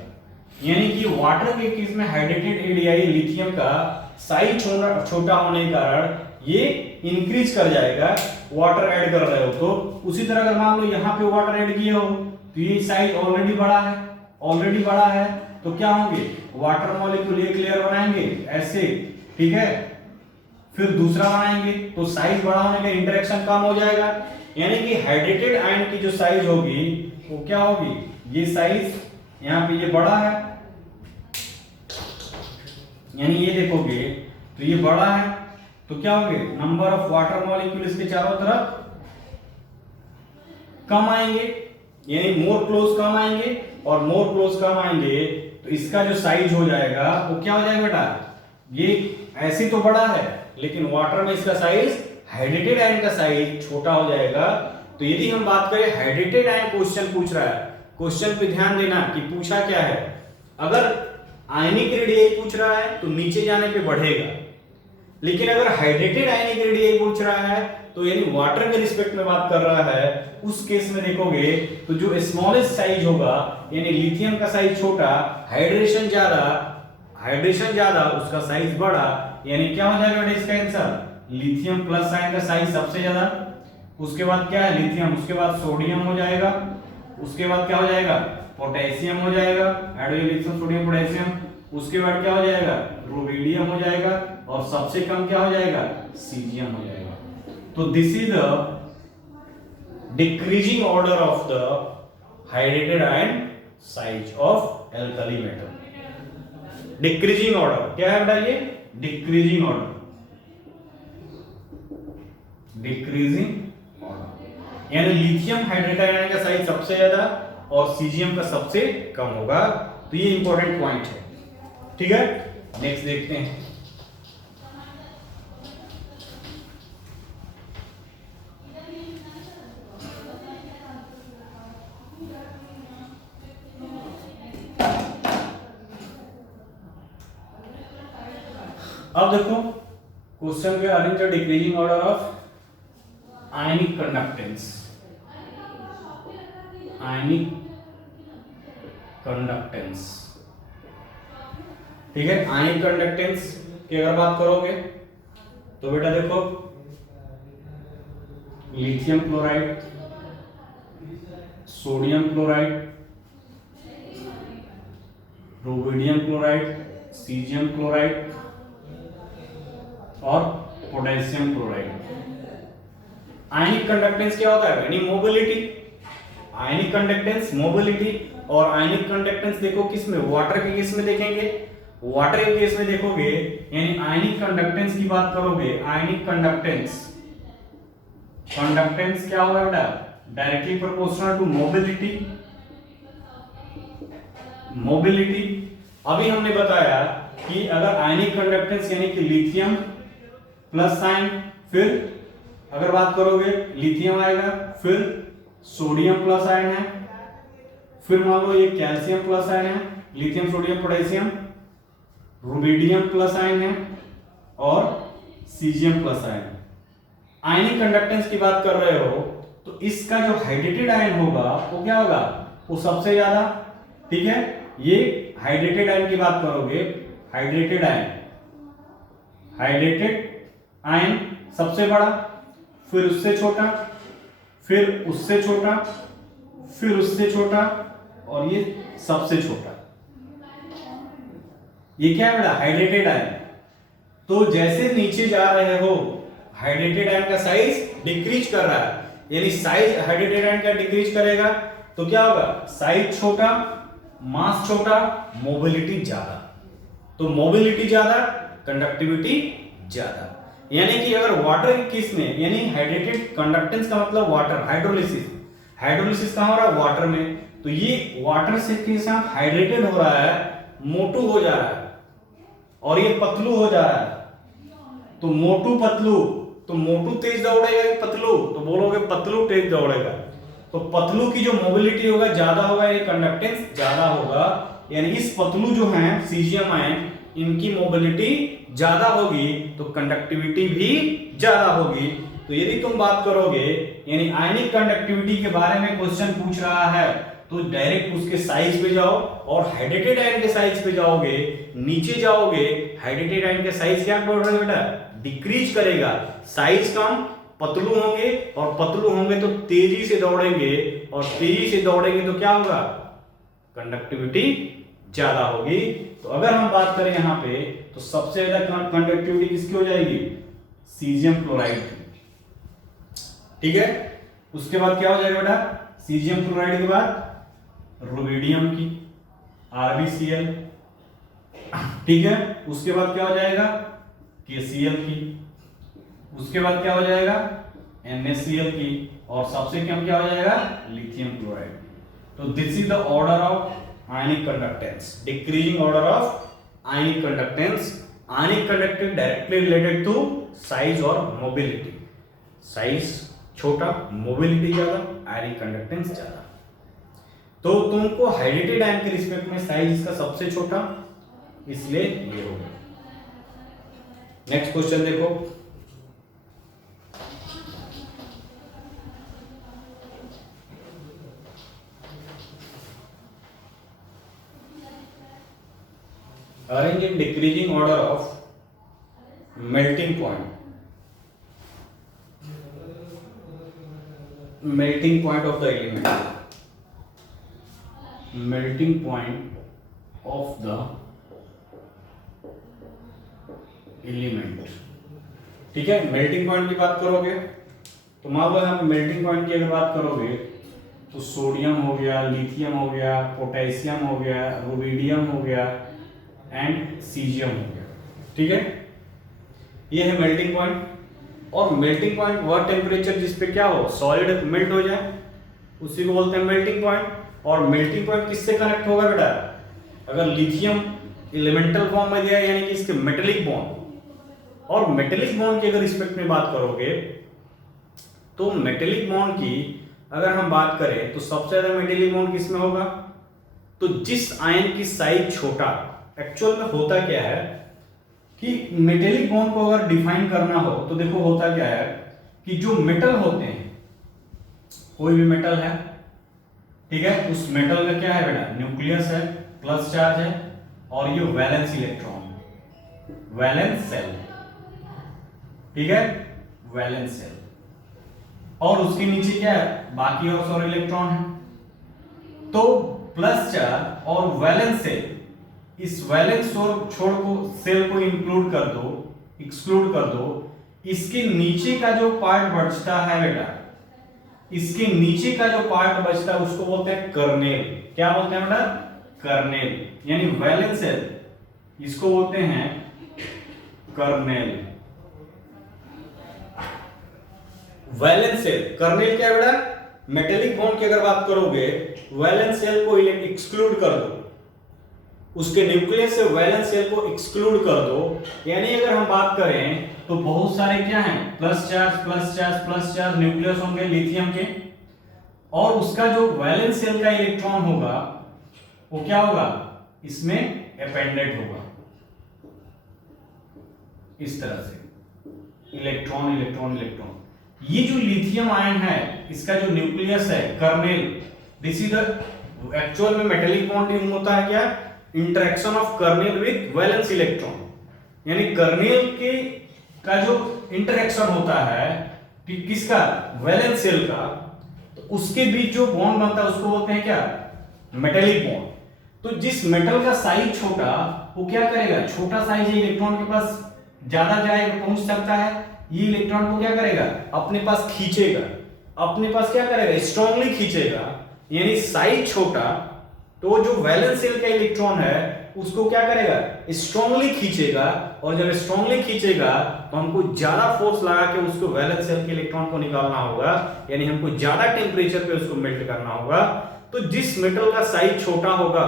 यानी कि वाटर के केस में हाइड्रेटेड रेडियाई लिथियम का साइज छोटा होने के कारण ये इंक्रीज कर जाएगा, वाटर ऐड कर रहे हो तो। उसी तरह अगर मान लो यहाँ पे वाटर ऐड किए हो तो ये साइज ऑलरेडी बड़ा है, तो क्या होंगे, वाटर मॉलिक्यूल एक लेयर बनाएंगे ऐसे, ठीक है, फिर दूसरा बनाएंगे तो साइज बड़ा होने का इंटरेक्शन कम हो जाएगा। यानी कि हाइड्रेटेड आयन की जो साइज होगी वो क्या होगी, ये साइज यहाँ पे ये बड़ा है, यानी ये देखोगे तो ये बड़ा है, तो क्या होंगे, नंबर ऑफ वाटर मॉलिक्यूल इसके चारों तरफ कम आएंगे, यानी मोर क्लोज कम आएंगे, और मोर क्लोज कम आएंगे तो इसका जो साइज हो जाएगा वो क्या हो जाएगा बेटा, ये ऐसे तो बड़ा है, लेकिन वाटर में इसका साइज, हाइड्रेटेड आयन का साइज छोटा हो जाएगा। तो यदि हम बात करें हाइड्रेटेड आयन क्वेश्चन पूछ रहा है, क्वेश्चन पे ध्यान देना कि पूछा क्या है। अगर आयनिक रेडियई पूछ रहा है तो नीचे जाने पे बढ़ेगा, लेकिन अगर हाइड्रेटेड आयनिक रेडियई पूछ रहा है तो यानी वाटर के रिस्पेक्ट में बात कर रहा है, उस केस में देखोगे तो जो स्मॉलेस्ट साइज होगा यानी लिथियम का साइज छोटा, हाइड्रेशन ज्यादा उसका साइज बड़ा, यानी क्या हो जाएगा बेटा इसका आंसर, लिथियम प्लस आयन का साइज सबसे ज्यादा। उसके बाद क्या है, लिथियम, उसके बाद सोडियम हो जाएगा, उसके बाद क्या हो जाएगा, पोटेशियम हो जाएगा, लिथियम सोडियम पोटेशियम। उसके बाद क्या हो जाएगा, रुबिडियम हो जाएगा, और सबसे कम क्या हो जाएगा, सीजियम हो जाएगा। तो this is the decreasing order of the hydrated ion size of alkali metal. Decreasing order क्या है बेटा, ये डिक्रीजिंग ऑर्डर, डिक्रीजिंग ऑर्डर, यानी लिथियम हाइड्रेटेड आयन का साइज सबसे ज्यादा और सीजियम का सबसे कम होगा। तो ये इंपॉर्टेंट पॉइंट है, ठीक है। नेक्स्ट देखते हैं। अब देखो क्वेश्चन के arrange the decreasing order of ionic conductance. Ionic conductance, ठीक है। आयनिक कंडक्टेंस की अगर बात करोगे तो बेटा देखो, lithium chloride, sodium chloride, rubidium chloride, caesium chloride और पोटेशियम क्लोराइड। आयनिक कंडक्टेंस क्या होता है, यानी मोबिलिटी। आयनिक कंडक्टेंस मोबिलिटी, और आयनिक कंडक्टेंस देखो किस में, वाटर के केस में देखेंगे, वाटर के केस में देखोगे यानी आयनिक कंडक्टेंस की बात करोगे, आयनिक कंडक्टेंस, कंडक्टेंस क्या होगा बेटा, directly proportional to mobility. Mobility अभी हमने बताया कि अगर आयनिक कंडक्टेंस यानी कि लिथियम प्लस आयन, फिर अगर बात करोगे लिथियम आएगा, फिर सोडियम प्लस आयन है, फिर मान लो ये कैल्शियम प्लस आयन है, lithium sodium potassium, rubidium plus ion है और caesium plus ion. Ionic conductance की बात कर रहे हो तो इसका जो हाइड्रेटेड आयन होगा वो क्या होगा, वो सबसे ज्यादा, ठीक है। ये हाइड्रेटेड आयन की बात करोगे, हाइड्रेटेड आयन, हाइड्रेटेड आयन सबसे बड़ा, फिर उससे छोटा, फिर उससे छोटा, फिर उससे छोटा, और ये सबसे छोटा। ये क्या है बेटा, हाइड्रेटेड आयन। तो जैसे नीचे जा रहे हो हाइड्रेटेड आयन का साइज डिक्रीज कर रहा है, यानी साइज हाइड्रेटेड आयन का डिक्रीज करेगा तो क्या होगा, साइज छोटा, मास छोटा, मोबिलिटी ज्यादा। तो मोबिलिटी ज्यादा, कंडक्टिविटी ज्यादा। यानी कि अगर वाटर की केस में, यानी हाइड्रेटेड कंडक्टेंस का मतलब वाटर, हाइड्रोलिसिस, हाइड्रोलिसिस कहां हो रहा है, वाटर में। तो ये वाटर से के साथ हाइड्रेटेड हो रहा है, मोटू हो जा रहा है, और ये पतलू हो जा रहा है। तो मोटू पतलू, तो मोटू तेज दौड़ेगा, पतलू तो बोलोगे पतलू तेज दौड़ेगा। तो पतलू की जो मोबिलिटी होगा ज्यादा होगा, ये कंडक्टेंस ज्यादा होगा, यानी इस पतलू जो है सीजियम आयन, इनकी मोबिलिटी ज्यादा होगी तो कंडक्टिविटी भी ज्यादा होगी। तो यदि तुम बात करोगे यानी आयनिक कंडक्टिविटी के बारे में क्वेश्चन पूछ रहा है तो डायरेक्ट उसके साइज पे जाओ, और हाइड्रेटेड आयन के साइज पे जाओगे, नीचे जाओगे, हाइड्रेटेड आयन के साइज क्या बढ़ रहा है बेटा, डिक्रीज करेगा। साइज कम, पतलू होंगे, और पतलू होंगे तो तेजी से दौड़ेंगे, और तेजी से दौड़ेंगे तो क्या होगा, कंडक्टिविटी ज्यादा होगी। तो अगर हम बात करें यहां पे तो सबसे ज्यादा कंडक्टिविटी किसकी हो जाएगी, सीजियम क्लोराइड की, ठीक है। उसके बाद क्या हो जाएगा बेटा, सीजियम क्लोराइड के बाद रुबिडियम की, RbCl, ठीक है। उसके बाद क्या हो जाएगा, KCl की, उसके बाद क्या हो जाएगा, NaCl की, और सबसे कम क्या हो जाएगा, लिथियम क्लोराइड। तो this is the order of ionic conductance, decreasing order of ionic conductance ionic conducting directly related to size और मोबिलिटी, साइज छोटा, मोबिलिटी ज्यादा, आयनिक कंडक्टेंस ज्यादा। तो तुमको हाइड्रेटेड आयन के रिस्पेक्ट में साइज इसका सबसे छोटा, इसलिए ये हो गया। नेक्स्ट क्वेश्चन देखो, arrange in decreasing order of melting point, melting point of the element, melting point of the element. ठीक है, मेल्टिंग पॉइंट की बात करोगे तो मान लो हम मेल्टिंग पॉइंट की अगर बात करोगे तो सोडियम हो गया, लिथियम हो गया, पोटेशियम हो गया, रुबिडियम हो गया एंड सीजियम हो गया। ठीक है, ये है मेल्टिंग पॉइंट। और मेल्टिंग पॉइंट वह टेम्परेचर जिस पे क्या हो, सॉलिड मेल्ट हो जाए, उसी को बोलते हैं मेल्टिंग पॉइंट। और मेल्टिंग पॉइंट किससे कनेक्ट होगा बेटा, अगर लिथियम एलिमेंटल फॉर्म में दिया यानी कि इसके मेटेलिक बॉन्ड, और मेटेलिक बॉन्ड की अगर रिस्पेक्ट में बात करोगे तो मेटेलिक बॉन्ड की अगर हम बात करें तो सबसे ज्यादा मेटेलिक बॉन्ड किसमें होगा, तो जिस आयन की साइज छोटा। एक्चुअल में होता क्या है कि मेटेलिक बॉन्ड को अगर डिफाइन करना हो तो देखो होता क्या है कि जो मेटल होते हैं, कोई भी मेटल है, ठीक है, उस मेटल का क्या है बेटा, न्यूक्लियस है, प्लस चार्ज है, और ये वैलेंस इलेक्ट्रॉन, वैलेंस सेल, ठीक है, वैलेंस सेल, और उसके नीचे क्या है, बाकी और इलेक्ट्रॉन है। तो प्लस चार्ज और वैलेंस सेल, इस वैलेंस छोड़ को सेल को इंक्लूड कर दो, एक्सक्लूड कर दो, इसके नीचे का जो पार्ट बचता है बेटा, इसके नीचे का जो पार्ट बचता है उसको बोलते हैं कर्नेल। क्या बोलते हैं बेटा, कर्नेल, यानी वैलेंस सेल, इसको बोलते हैं कर्नेल। वैलेंस सेल, कर्नेल क्या है बेटा, मेटेलिक बॉन्ड की अगर बात करोगे, वैलेंस सेल को एक्सक्लूड कर दो, उसके न्यूक्लियस से वैलेंस सेल को एक्सक्लूड कर दो, यानी अगर हम बात करें तो बहुत सारे क्या हैं, plus charge plus charge plus charge nucleus होंगे लिथियम के, और उसका जो वैलेंस सेल का इलेक्ट्रॉन होगा वो क्या होगा, इसमें अपेंडेड होगा, इस तरह से इलेक्ट्रॉन इलेक्ट्रॉन इलेक्ट्रॉन। ये जो लिथियम आयन है, इसका जो न्यूक्लियस है kernel, this is the actual में मेटेलिक बॉन्ड होता है क्या, interaction of kernel with valence electron, यानी कर्नेल के का जो इंटरेक्शन होता है किसका, वैलेंस सेल का, तो उसके बीच जो बॉन्ड बनता है उसको बोलते हैं क्या, मेटेलिक बॉन्ड। तो जिस मेटल का साइज छोटा वो क्या करेगा, छोटा साइज है, इलेक्ट्रॉन के पास ज्यादा जाएगा, पहुंच सकता है, ये इलेक्ट्रॉन को क्या करेगा, अपने पास खींचेगा, अपने पास क्या करेगा, स्ट्रांगली खींचेगा, यानी साइज छोटा, तो जो वैलेंस सेल का इलेक्ट्रॉन है उसको क्या करेगा, स्ट्रांगली खींचेगा, और जब स्ट्रांगली खींचेगा तो हमको ज्यादा फोर्स लगा के उसको वैलेंस सेल के इलेक्ट्रॉन को निकालना होगा, यानी हमको ज्यादा टेम्परेचर पे उसको मेल्ट करना होगा। तो जिस मेटल का साइज छोटा होगा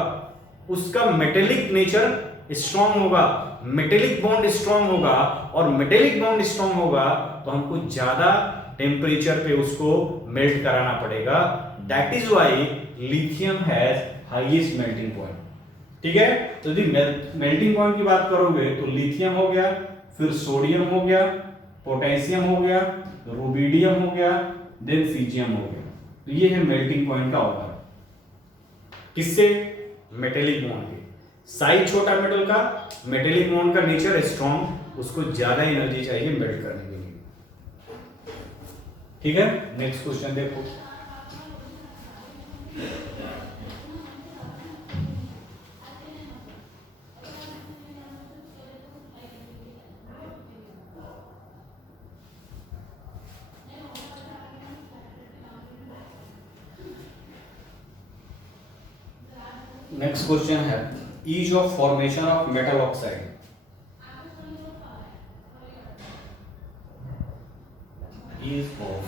उसका मेटेलिक नेचर स्ट्रांग होगा, मेटेलिक बॉन्ड स्ट्रांग होगा, और मेटेलिक बॉन्ड स्ट्रांग होगा तो हमको ज्यादा टेम्परेचर पे उसको मेल्ट कराना पड़ेगा। That is why lithium has highest melting point. ठीक है, तो यदि मेल्टिंग पॉइंट की बात करोगे तो लिथियम हो गया, फिर सोडियम हो गया, पोटेशियम हो गया, रुबिडियम हो गया, देन सीजियम हो गया। तो ये है मेल्टिंग पॉइंट का ऑर्डर, किससे, मेटेलिक बॉन्ड के। साइज छोटा मेटल का, मेटेलिक बॉन्ड का नेचर स्ट्रॉन्ग, उसको ज्यादा एनर्जी चाहिए मेल्ट करने के लिए। ठीक है, नेक्स्ट क्वेश्चन देखो, नेक्स्ट क्वेश्चन है ease of formation of metal oxide. Ease of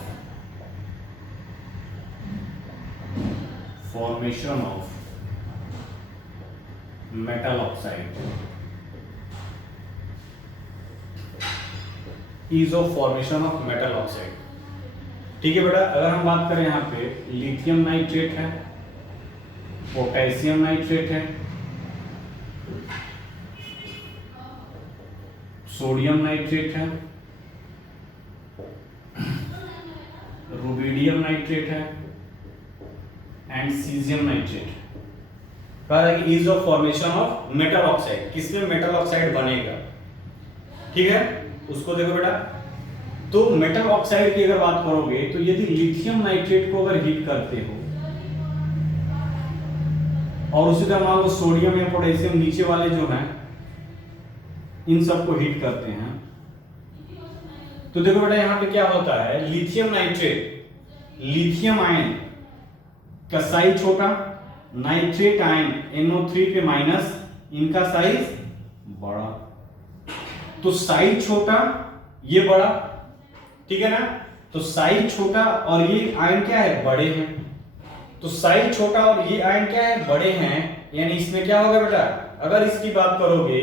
formation of metal oxide. Ease of formation of metal oxide. ठीक है बेटा, अगर हम बात करें यहाँ पे लिथियम नाइट्रेट है, पोटेशियम नाइट्रेट है, सोडियम नाइट्रेट है, रुबिडियम नाइट्रेट है एंड सीजियम नाइट्रेट। कहा है कि ease of formation of metal oxide, किसमें मेटल ऑक्साइड बनेगा। ठीक है, उसको देखो बेटा, तो मेटल ऑक्साइड की अगर बात करोगे तो यदि लिथियम नाइट्रेट को अगर हीट करते हो और उसी तरह मान लो सोडियम या पोटेशियम नीचे वाले जो हैं इन सबको हीट करते हैं, तो देखो बेटा यहां पे क्या होता है, लिथियम नाइट्रेट, लिथियम आयन का साइज छोटा, नाइट्रेट आयन NO3 पे माइनस, इनका साइज बड़ा, तो साइज छोटा ये बड़ा, ठीक है ना। तो साइज छोटा और ये आयन क्या है, बड़े हैं। तो साइज छोटा और ये आयन क्या है, बड़े हैं, यानी इसमें क्या होगा बेटा, अगर इसकी बात करोगे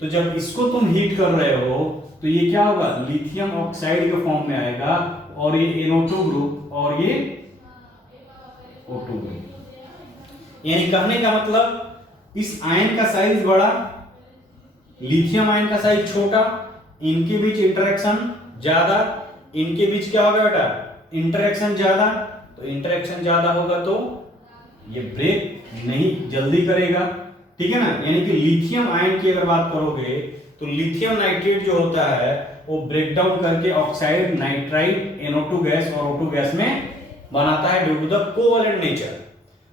तो जब इसको तुम हीट कर रहे हो तो ये क्या होगा, लिथियम ऑक्साइड के फॉर्म में आएगा और ये NO2 ग्रुप और ये O2 ग्रुप। यानी कहने का मतलब इस आयन का साइज बड़ा, लिथियम आयन का साइज छोटा, इनके बीच इंटरेक्शन ज्यादा, इनके बीच क्या होगा बेटा, इंटरेक्शन ज्यादा, तो इंटरेक्शन ज्यादा होगा तो ये ब्रेक नहीं जल्दी करेगा। ठीक है ना, यानी कि लिथियम आयन की अगर बात करोगे तो लिथियम नाइट्रेट जो होता है वो ब्रेक डाउन करके ऑक्साइड नाइट्राइट NO2 गैस और O2 गैस में बनाता है due to the covalent nature.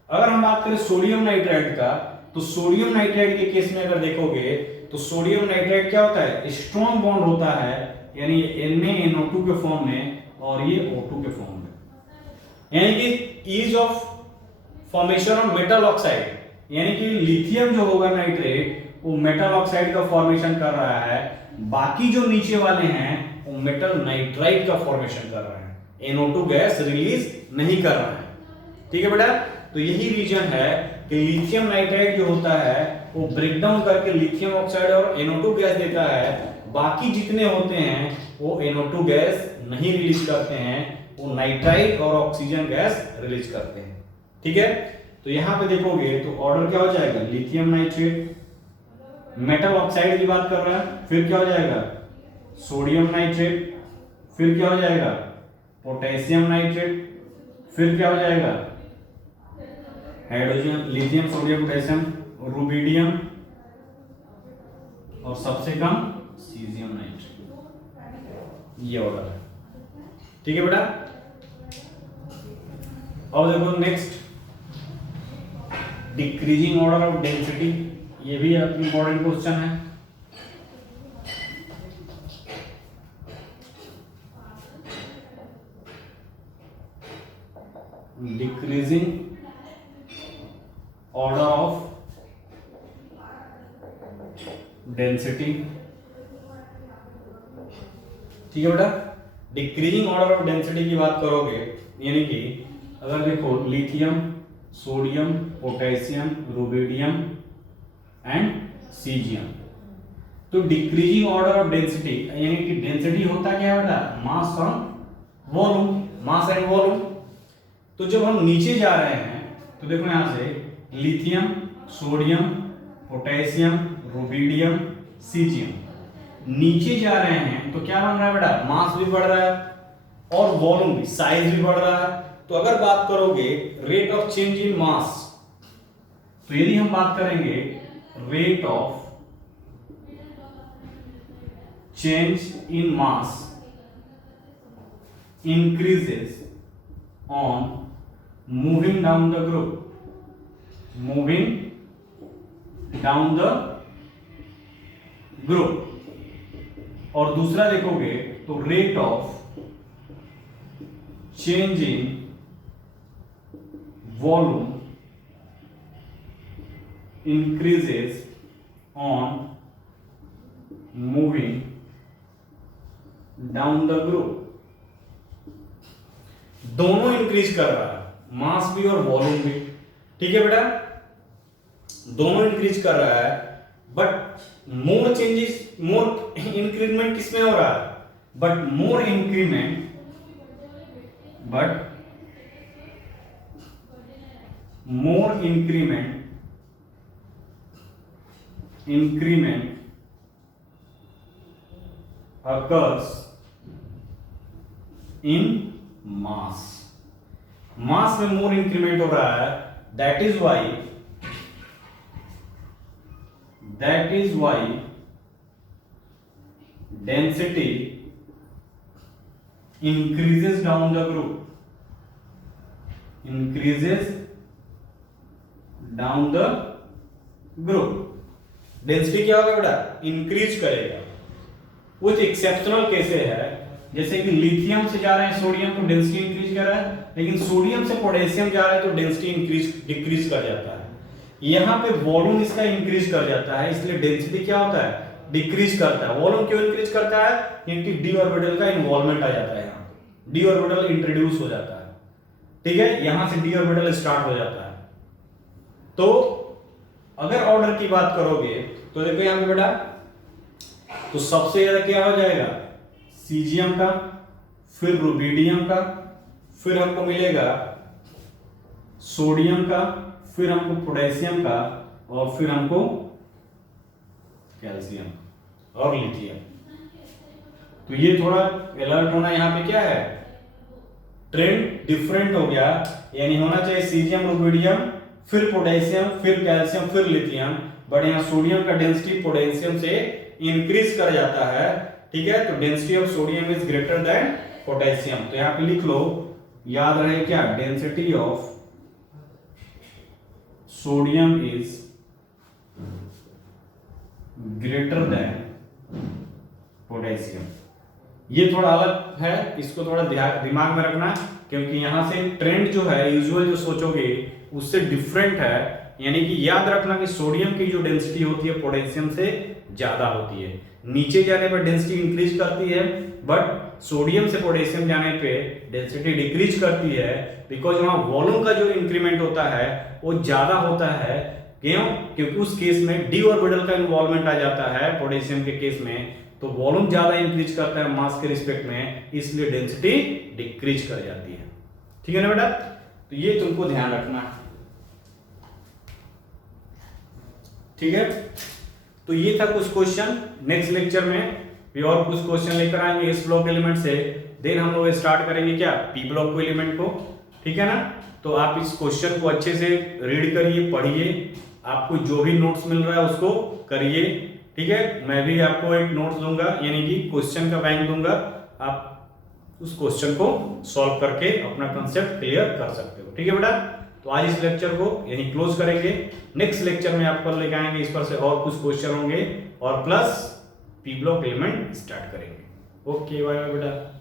अगर हम बात करें सोडियम नाइट्राइट का, तो सोडियम नाइट्राइट के केस में अगर देखोगे तो सोडियम नाइट्राइट क्या होता है, स्ट्रॉन्ग बॉन्ड होता है, यानी NaNO2 के फॉर्म में और ये O2 के फॉर्म में, यानी कि ease of formation of metal oxide, यानी कि लिथियम जो होगा नाइट्रेट वो मेटल ऑक्साइड का फॉर्मेशन कर रहा है, बाकी जो नीचे वाले हैं वो मेटल नाइट्राइट का फॉर्मेशन कर रहे हैं, NO2 गैस रिलीज नहीं कर रहा है। ठीक है बेटा, तो यही रीजन है कि लिथियम नाइट्राइट जो होता है वो ब्रेक डाउन करके लिथियम ऑक्साइड और NO2 गैस देता है, बाकी जितने होते हैं वो NO2 गैस नहीं रिलीज करते हैं, वो नाइट्राइट और ऑक्सीजन गैस रिलीज करते हैं। ठीक है, तो यहां पे देखोगे तो ऑर्डर क्या हो जाएगा, लिथियम नाइट्रेट, मेटल ऑक्साइड की बात कर रहा है, फिर क्या हो जाएगा, सोडियम नाइट्रेट, फिर क्या हो जाएगा, पोटेशियम नाइट्रेट, फिर क्या हो जाएगा, hydrogen, lithium sodium potassium, rubidium और सबसे कम सीजियम नाइट्रेट, ये ऑर्डर है। ठीक है बेटा, अब देखो next decreasing order of density, ये भी इंपॉर्टेंट क्वेश्चन है। डिक्रीजिंग ऑर्डर ऑफ डेंसिटी, ठीक है बेटा, डिक्रीजिंग ऑर्डर ऑफ डेंसिटी की बात करोगे, यानी कि अगर देखो lithium, sodium, potassium, rubidium and caesium, तो डिक्रीजिंग ऑर्डर ऑफ डेंसिटी, यानी कि डेंसिटी होता क्या है बेटा, मास और वॉल्यूम, मास एंड वॉल्यूम। तो जब हम नीचे जा रहे हैं तो देखो यहां से lithium, sodium, potassium, rubidium, caesium नीचे जा रहे हैं तो क्या बन रहा है बेटा, मास भी बढ़ रहा है और वॉल्यूम भी, साइज भी बढ़ रहा है। तो अगर बात करोगे रेट ऑफ चेंज इन मास, तो यदि हम बात करेंगे rate of change in mass increases on moving down the group, moving down the group, और दूसरा देखोगे तो rate of change in volume increases on moving down the group, दोनों इंक्रीज कर रहा है, मास भी और वॉल्यूम भी। ठीक है बेटा, दोनों इंक्रीज कर रहा है, but more changes, more increment किसमें हो रहा है, but more increment occurs in mass में मोर इंक्रीमेंट हो रहा है, that is why density increases down the group, density क्या होगा बेटा, इंक्रीज करेगा। कुछ एक्सेप्शनल केसेस है, जैसे कि लिथियम से जा रहे हैं सोडियम तो डेंसिटी इंक्रीज कर रहा है, लेकिन सोडियम से पोटेशियम जा रहा है तो डेंसिटी डिक्रीज कर जाता है। यहाँ पे वॉल्यूम इसका इंक्रीज कर जाता है, इसलिए डेंसिटी क्या होता है, डिक्रीज करता है। वॉल्यूम क्यों इंक्रीज करता है, क्योंकि डी ऑर्बिटल का इन्वॉल्वमेंट आ जाता है, यहाँ डी ऑर्बिटल इंट्रोड्यूस हो जाता है। ठीक है, यहां से डी ऑर्बिटल स्टार्ट हो जाता है। तो अगर ऑर्डर की बात करोगे तो देखो यहां पे बेटा, तो सबसे ज्यादा क्या हो जाएगा, सीजियम का, फिर रुबिडियम का, फिर हमको मिलेगा सोडियम का, फिर हमको पोटेशियम का, और फिर हमको कैल्शियम और लिथियम। तो ये थोड़ा अलर्ट होना, यहाँ पे क्या है, ट्रेंड डिफरेंट हो गया, यानी होना चाहिए सीजियम रुबिडियम, फिर पोटेशियम, फिर कैल्शियम, फिर लिथियम, बट यहाँ सोडियम का डेंसिटी पोटेशियम से इंक्रीज कर जाता है। ठीक है, तो density of sodium is greater than potassium. तो यहाँ पे लिख लो, याद रहे क्या, density of sodium is greater than potassium. ये थोड़ा अलग है, इसको थोड़ा दिमाग में रखना, क्योंकि यहां से ट्रेंड जो है यूजुअल जो सोचोगे उससे डिफरेंट है। यानी कि याद रखना कि सोडियम की जो डेंसिटी होती है पोटेशियम से ज्यादा होती है, नीचे जाने पर डेंसिटी इंक्रीज करती है, बट सोडियम से पोटेशियम जाने पे डेंसिटी डिक्रीज करती है, बिकॉज वहां वॉल्यूम का जो इंक्रीमेंट होता है वो ज्यादा होता है। क्यों, क्योंकि उस केस में डी ऑर्बिटल का इन्वॉल्वमेंट आ जाता है पोटेशियम के केस में, तो वॉल्यूम ज्यादा इंक्रीज करता है मास के रिस्पेक्ट में, इसलिए डेंसिटी डिक्रीज कर जाती है। ठीक है ना बेटा, तो ये तुमको ध्यान रखना है। ठीक है, तो ये था कुछ क्वेश्चन। नेक्स्ट लेक्चर में भी और कुछ क्वेश्चन लेकर आएंगे इस ब्लॉक एलिमेंट से, देन हम लोग स्टार्ट करेंगे क्या, पी ब्लॉक को एलिमेंट को। ठीक है ना, तो आप इस क्वेश्चन को अच्छे से रीड करिए, पढ़िए, आपको जो भी नोट्स मिल रहा है उसको करिए। ठीक है, मैं भी आपको एक नोट्स दूंगा, यानी कि क्वेश्चन का बैंक दूंगा, आप उस क्वेश्चन को सॉल्व करके अपना कंसेप्ट क्लियर कर सकते हो। ठीक है बेटा, तो आज इस लेक्चर को यही क्लोज करेंगे। नेक्स्ट लेक्चर में आपको लेके आएंगे, इस पर से और कुछ क्वेश्चन होंगे और plus P block element start करेंगे। ओके, बाय बाय बेटा।